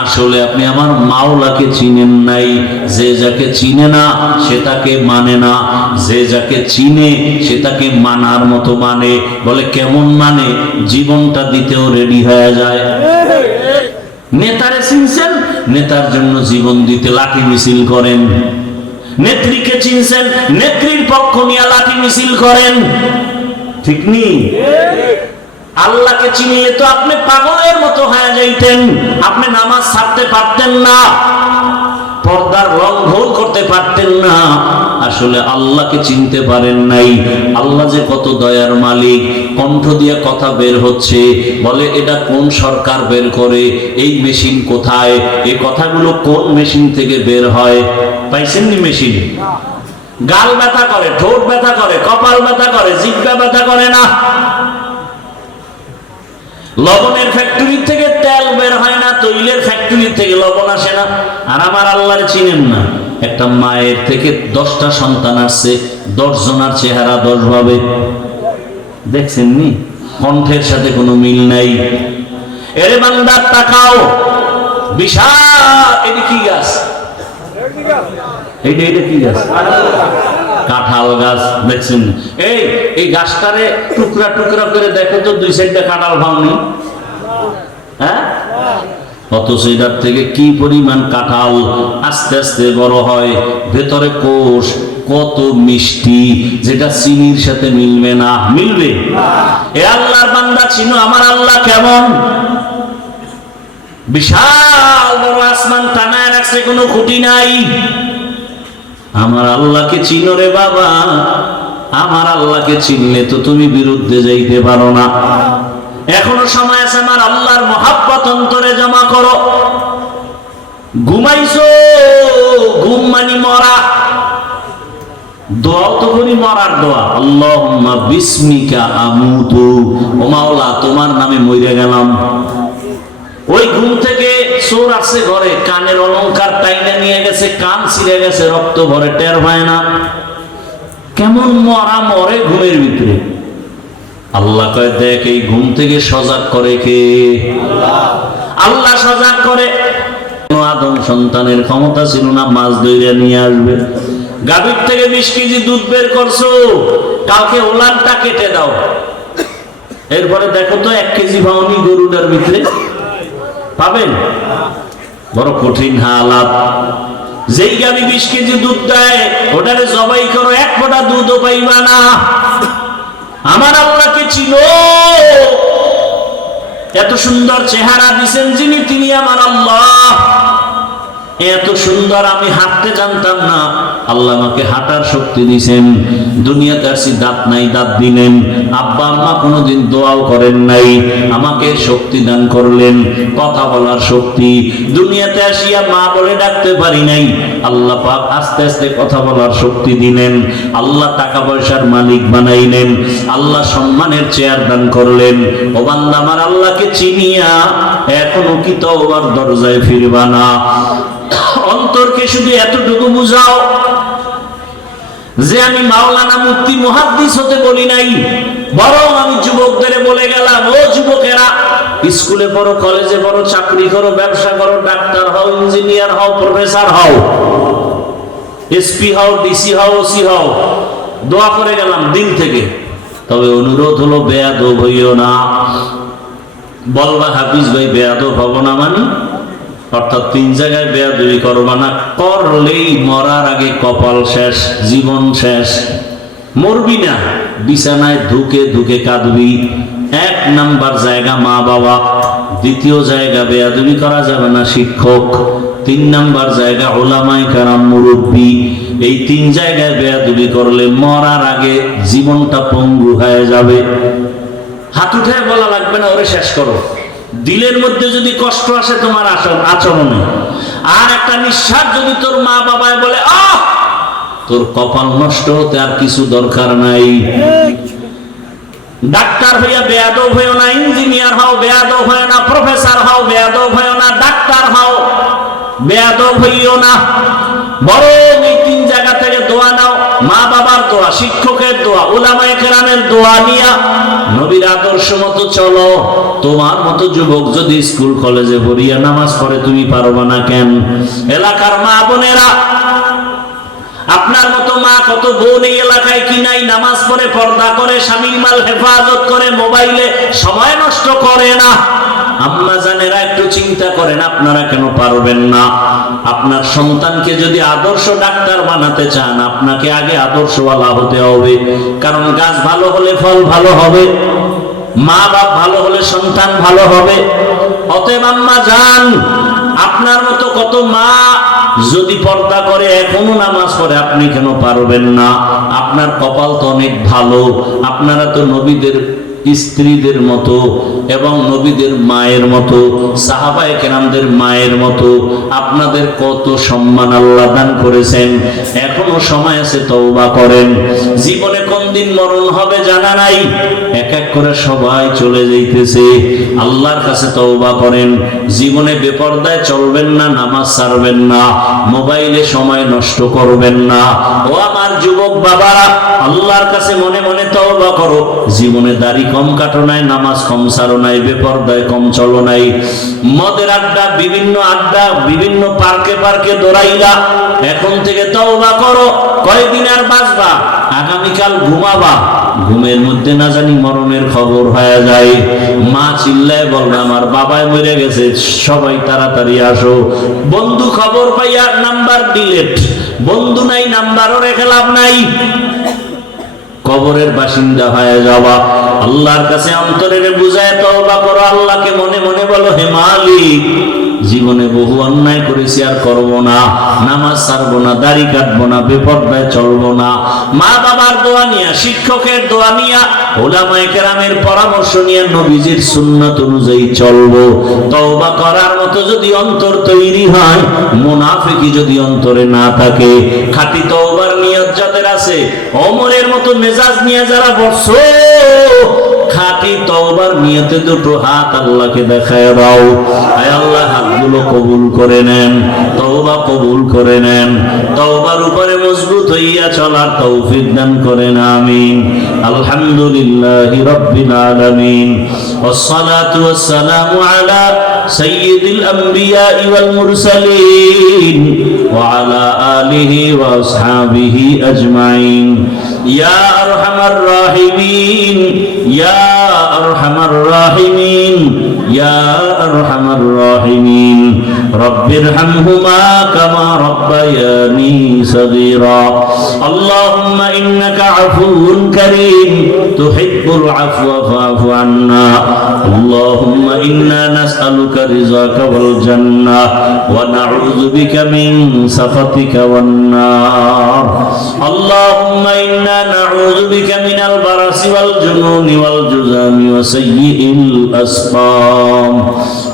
আসলে আপনি আমার মাওলাকে চিনেন নাই। যে যাকে চিনে না সে তাকে মানে না, যে যাকে চিনে সে তাকে মানার মতো মানে। বলে কেমন মানে? জীবনটা দিতেও রেডি হয়ে যায়। নেতারে চিনছেন, নেতার জন্য জীবন দিতে লাঠি মিছিল করেন। নেত্রীকে চিনছেন, নেত্রীর পক্ষ নিয়ে লাঠি মিছিল করেন। ঠিক নি? আল্লাহকে চিনলে তো আপনি পাগলের মতো হয়ে যাইতেন, আপনি নামাজ ছাড়তে পারতেন না, পর্দার লঙ্ঘন করতে পারতেন না। আসলে আল্লাহকে চিনতে পারেন নাই। আল্লাহ যে কত দয়ার মালিক। কণ্ঠ দিয়ে কথা বের হচ্ছে, বলে এটা কোন সরকার বের করে, এই মেশিন কোথায়, এই কথাগুলো কোন মেশিন থেকে বের হয়? পাইছেননি মেশিন? গাল ব্যথা করে, ঠোঁট ব্যথা করে, কপাল ব্যথা করে, জিহ্বা ব্যথা করে না। লবণের ফ্যাক্টরি থেকে তেল বের হয় না, তৈলের ফ্যাক্টরি থেকে লবণ আসে না। আর আমার আল্লাহর চিনেন না। একটা মায়ের থেকে 10টা সন্তান আসছে, 10 জনার চেহারা 10 ভাবে। দেখছেন নি? কণ্ঠের সাথে কোনো মিল নাই। এরে বান্দা তাকাও, বিশাল, এটা কি গাছ? এইটা কি গাছ? কাঁঠাল গাছ। দেখছেন? এই গাছটারে টুকরা টুকরা করে দেখো তো, 2 সাইডটা কাঁঠাল ভাঙনি, হ্যাঁ? অথচ এটার থেকে কি পরিমাণ কাঁঠাল আস্তে আস্তে বড় হয়, ভেতরে কোষ কত মিষ্টি, যেটা চিনির সাথে মিলবে না। মিলবে? এ আল্লাহর বান্দা চিনো আমার আল্লাহ কেমন? বিশাল বড় আসমান টানায় রাখছে, কোনো খুঁটি নাই। আমার আল্লাহকে চিনো রে বাবা। আমার আল্লাহকে চিনলে তো তুমি বিরুদ্ধে যাইতে পারো না। এখনো সময় আছে, আমার আল্লাহর মহাব্বত অন্তরে জমা করো। ঘুমাইছো, ঘুম মানে মরা। দোয়া তো করি, মরার দোয়া, আল্লাহুম্মা বিসমিকা আমুতু, ও মাওলা তোমার নামে মরে গেলাম। ওই ঘুম থেকে চোর আসছে ঘরে, কানের অলংকার টাইনে নিয়ে গেছে, কান ছিঁড়ে গেছে, রক্ত ভরে, টের হয় না। কেমন মরা মরে ঘুমের ভিতরে। আল্লাহ কয় দেখ, এই ঘুম থেকে সজাগ করে কে? আল্লাহ সজাগ করে। আদম সন্তানের ক্ষমতা ছিল না মাছ ধরে নিয়ে আসবে। গাভীর থেকে 20 কেজি দুধ বের করছো, কালকে ওলানটা কেটে দাও। এরপরে দেখো তো 1 কেজি পাওনি গরুটার ভিতরে, পাবেন? বড় কঠিন হালাত। যেই গাভী 20 কেজি দুধ দেয়, ওটারে জবাই করো, 1 ফোঁটা দুধও পাইবা না। আমার আল্লাহকে চিনো। এত সুন্দর চেহারা দিছেন যিনি, তিনি আমার আল্লাহ। এত সুন্দর আমি হাঁটতে জানতাম না, আল্লাহ আমাকে হাঁটার শক্তি দিয়েছেন। দুনিয়াতে আসি দাঁত নাই, দাঁত দিলেন। আব্বা আম্মা কোনোদিন দোয়াও করেন নাই, আমাকে শক্তি দান করলেন, কথা বলার শক্তি। দুনিয়াতে আসিয়া মা বলে ডাকতে পারি নাই, আল্লাহ পাক আস্তে আস্তে কথা বলার শক্তি দিলেন। আল্লাহ টাকা পয়সার মালিক বানাইলেন, আল্লাহ সম্মানের চেয়ার দান করলেন। ও বান্দা, আমার আল্লাহকে চিনিয়া এখনো কি তওবার দরজায় ফিরবা না? অন্তরকে শুধু এতটুকু বুঝাও যে আমি মাওলানা মুফতি মুহাদ্দিস হতে বলি নাই, বরং আমি যুবকদের বলে গেলাম, ও যুবকেরা, স্কুলে পড়ো, কলেজে পড়ো, চাকরি করো, ব্যবসা করো, ডাক্তার হও, ইঞ্জিনিয়ার হও, প্রফেসর হও, এসপি হও, ডিসি হও, ওসি হও, দোয়া করে গেলাম দিল থেকে। তবে অনুরোধ হলো, বেয়াদব হইও না। বলবা হাফিজ ভাই বেয়াদব হব না মানে, অর্থাৎ 3 জায়গায় বেয়াদবি করবা না, করলেই মরার আগে কপাল শেষ, জীবন শেষ। মরবি না, বিছানায় ধুকে ধুকে কাঁদবি। 1 নাম্বার জায়গা মা বাবা, 2য় জায়গা বেয়াদবি করা যাবে না শিক্ষক, 3 নাম্বার জায়গা উলামায়ে কেরাম মুরব্বী। এই 3 জায়গায় বেয়াদবি করলে মরার আগে জীবনটা পঙ্গু হয়ে যাবে। হাত উঠে বলা লাগবে না, ওরে শেষ করো। দিলের মধ্যে যদি কষ্ট আসে তোমার আচরণে, আর একটা নিঃশ্বাস যদি তোর মা বাবায় বলে, আহ, তোর কপাল নষ্ট হতে আর কিছু দরকার নাই। ডাক্তার হইয়া বেয়াদব হইও না, ইঞ্জিনিয়ার হও বেয়াদব হইও না, প্রফেসর হও বেয়াদব হইও না, ডাক্তার হও বেয়াদব হইও না। বরং এই 3 জায়গা থেকে দোয়া নাও, মা বাবার দোয়া, শিক্ষকের দোয়া, উলামায়ে কেরামের দোয়া নিয়া নবীর আদর্শ মতো চলো। তোমার মতো যুবক যদি স্কুল কলেজে পড়িয়া নামাজ পড়ে, তুমি পারবা না কেন? এলাকার মা বোনেরা, আপনার মতো মা কত বোন এই এলাকায় কি নাই, নামাজ পড়ে, পর্দা করে, স্বামীর মাল হেফাজত করে, মোবাইলে সময় নষ্ট করে না। আম্মা জানেরা একটু চিন্তা করেন, আপনারা কেন পারবেন না? আপনার সন্তানকে যদি আদর্শ ডাক্তার বানাতে চান, আপনাকে আগে আদর্শওয়ালা হতে হবে। কারণ গাছ ভালো হলে ফল ভালো হবে, মা বাপ ভালো হলে সন্তান ভালো হবে। অতএব আম্মা জান, আপনার মতো কত মা যদি পর্দা করে, এখনো নামাজ পড়ে, আপনি কেন পারবেন না? আপনার কপাল তো অনেক ভালো, আপনারা তো নবীদের স্ত্রীদের মতো এবং নবীদের মায়ের মতো, সাহাবায়ে কেরামদের মায়ের মতো। আপনাদের কত সম্মান আল্লাহ দান করেছেন। এখনো সময় আছে, তওবা করেন। জীবনে কোন দিন মরণ হবে জানা নাই, এক এক করে সবাই চলে যাইতেছে। আল্লাহর কাছে তওবা করেন। জীবনে বেপরদায় চলবেন না, নামাজ ছাড়বেন না, মোবাইলে সময় নষ্ট করবেন না। ও আমার যুবক বাবারা, আল্লাহর কাছে মনে মনে তওবা করো। জীবনে দাড়ি কম কাটো নাই, নামাজ কম ছাড়ো নাই, বেপরদায় কম চলো নাই, মদের আড্ডা, বিভিন্ন পার্কে পার্কে দৌড়াইলা। এখন থেকে তওবা করো। কয়দিন আর বাঁচবা? আগামীকাল ঘুমাবা, ঘুমের মধ্যে না জানি মরণের খবর হয়ে যায়। মা চিল্লায় বলবে, আমার বাবাই মরে গেছে, সবাই তাড়াতাড়ি আসো। বন্ধু খবর পাইয়া নাম্বার ডিলেট, বন্ধু নাই, নাম্বারও রেখে লাভ নাই, কবরের বাসিন্দা হয়ে যাওয়া। আল্লাহর কাছে অন্তরের বুঝায় তওবা করো। আল্লাহকে মনে মনে বলো, হে মালিক, জীবনে বহু অন্যায় করেছি, আর করব না, নামাজ ছাড়বো না, দাড়ি কাটবো না, বেপরদায় চলবো না। মা বাবার দোয়া নিয়া, শিক্ষকের দোয়া নিয়া, উলামায়ে কেরামের পরামর্শ নিয়ে নবীজির সুন্নাত অনুযায়ী চলবো। তওবা করার মতো যদি অন্তর তৈরি হয়, মুনাফিকি যদি অন্তরে না থাকে, খাঁটি তওবার নিয়ত যাদের আছে, ওমরের মতো মেজাজ নিয়ে যারা বসছো, খাঁটি তওবার নিয়তে দুটো হাত আল্লাহকে দেখায় দাও। আয় আল্লাহ, হাতগুলো কবুল করে নেন, তওবা কবুল করে নেন, তওবার উপরে মজবুত হইয়া চলার তৌফিক দান করেন, আমিন। আলহামদুলিল্লাহি রাব্বিল আলামিন, ওয়াসসালাতু ওয়াসসালামু আলা সাইয়্যিদিল আমবিয়া ওয়াল মুরসালিন ওয়া আলা আলিহি ওয়া আসহাবিহি আজমাইন। ইয়া আরহামার রাহিমিন, ইয়া আরহামার রাহিমিন, ইয়া আরহামার রাহিমিন। رب ارحمهما كما ربياني صغيرا اللهم إنك عفو كريم تحب العفو فاعف عنا اللهم إنا نسألك رضاك والجنة ونعوذ بك من سخطك والنار اللهم إنا نعوذ بك من البرص والجنون والجذام وسيء الأسقام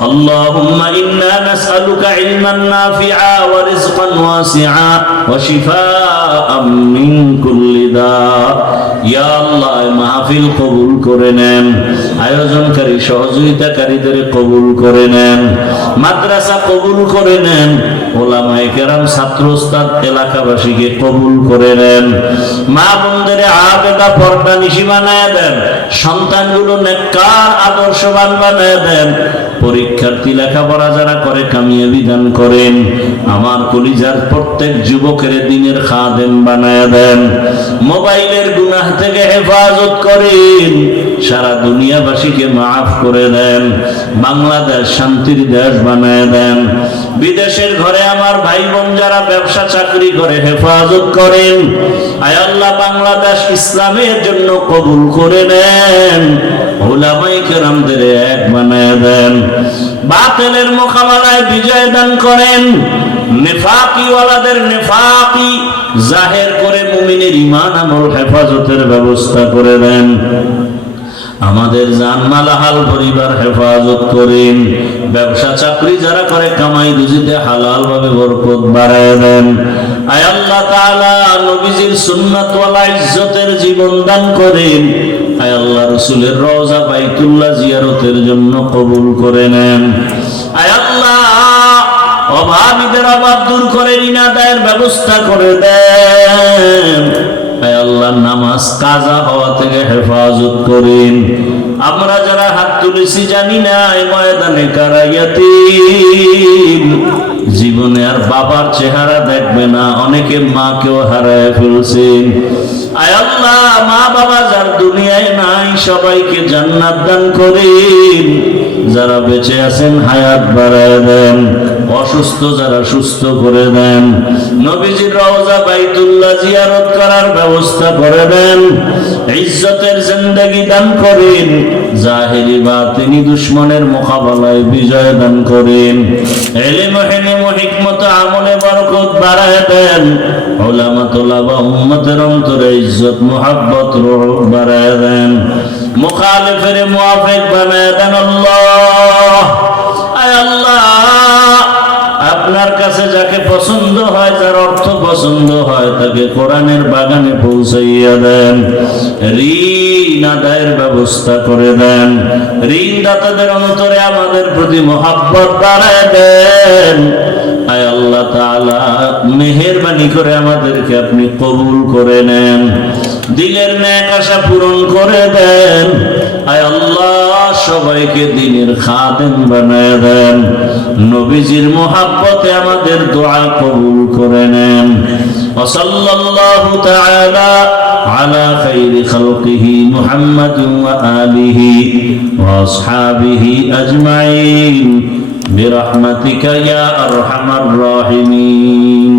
اللهم إنا نسألك علما نافعا ورزقا واسعا وشفاء من كل داء يا الله মাহফিল কবুল করে নেন আয়োজনকারী সহযোগিতাকারীদের কবুল করে নেন মাদ্রাসা কবুল করে নেন ওলামায়ে কেরাম ছাত্র ওস্তাদ এলাকাবাসীকে কবুল করে নেন মা বোনদের আবেদা পর্দা নিশি বানায় দেন সন্তানগুলো নেককার আদর্শবান বানায় দেন পরীক্ষার্থী লেখাপড়া যারা করে কামিয়াবি দান করেন আমার কলিজার প্রত্যেক যুবকের দিনের খাদেম বানায় দেন মোবাইলের গুনাহ থেকে হেফাজত করেন সারা দুনিয়াবাসীকে মাফ করে দেন বাংলাদেশ শান্তির দেশ বানায় দেন বিদেশের ঘরে আমার ভাই বোন যারা ব্যবসা চাকরি করে হেফাজত করেন আয় আল্লাহ বাংলাদেশ ইসলামের জন্য কবুল করে নেন উলামায়ে কেরামদের এক বানায় দেন বাতিলের মোকাবেলায় বিজয় দান করেন নেফাকি ওয়ালাদের নেফাকি জাহের করে মুমিনের ঈমান আমল হেফাজতের ব্যবস্থা করে দেন আমাদের জানমাল হাল পরিবার হেফাজত করেন ব্যবসা চাকরি যারা করে কামাই রুজিতে হালাল ভাবে বরকত বাড়ায় দেন আয় আল্লাহ তাআলা নবীজির সুন্নাত ওয়ালা ইজ্জতের জীবন দান করেন আয় আল্লাহ রাসূলের রওজা বাইতুল্লাহ জিয়ারতের জন্য কবুল করে নেন আয় আল্লাহ অভাবীদের অভাব দূর করে ঋণ আদায়ের ব্যবস্থা করে দেন আয় আল্লাহ নামাজ কাজা হওয়া থেকে হেফাজত করেন আমরা যারা হাত তুলেছি জানি না এই ময়দানে কারা ইয়াতীম জীবনে আর বাবার চেহারা দেখবে না অনেকে মাকেও হারায় ফেলছেন আয় আল্লাহ মা বাবা যার দুনিয়ায় নাই সবাইকে জান্নাত দান করেন যারা বেঁচে আছেন হায়াত বাড়ায় দেন অসুস্থ যারা সুস্থ করে দেন নবীজির রওজা বাইতুল্লাহ জিয়ারত করার ব্যবস্থা করে দেন ইজ্জতের জিন্দেগি দান করেন জাহেরি বাতিনি দুশমনের মোকাবেলায় বিজয় দান করেন ইলম হিলম হিকমত আমলে বরকত বাড়ায় দেন উলামা তুলাবা উম্মতের অন্তরে ইজ্জত মুহাব্বত রূহ বাড়ায় দেন মুখালিফের মুআফিক বানায় দেন আল্লাহ আয় আল্লাহ আপনার কাছে যাকে পছন্দ হয় যার অর্থ পছন্দ হয় তাকে কোরআনের বাগানে পৌঁছাইয়া দেন ঋণ আদায়ের ব্যবস্থা করে দেন ঋণদাতাদের অন্তরে আমাদের প্রতি মহব্বত বাড়ায় দেন আয় আল্লাহ তাআলা মেহেরবানি করে আমাদেরকে আপনি কবুল করে নেন দিলের নেক আশা পূরণ করে দেন আয় আল্লাহ সবাইকে দ্বীনের খাদেম বানায় দেন নবীজির মহব্বতে আমাদের দোয়া কবুল করে নেন ওয়া সাল্লাল্লাহু তাআলা আলা খাইরি খালকিহি মুহাম্মাদিন ওয়া আলিহি ওয়া আসহাবিহি আজমাইন বিরহমাতিকা ইয়া আরহামার রাহিমিন।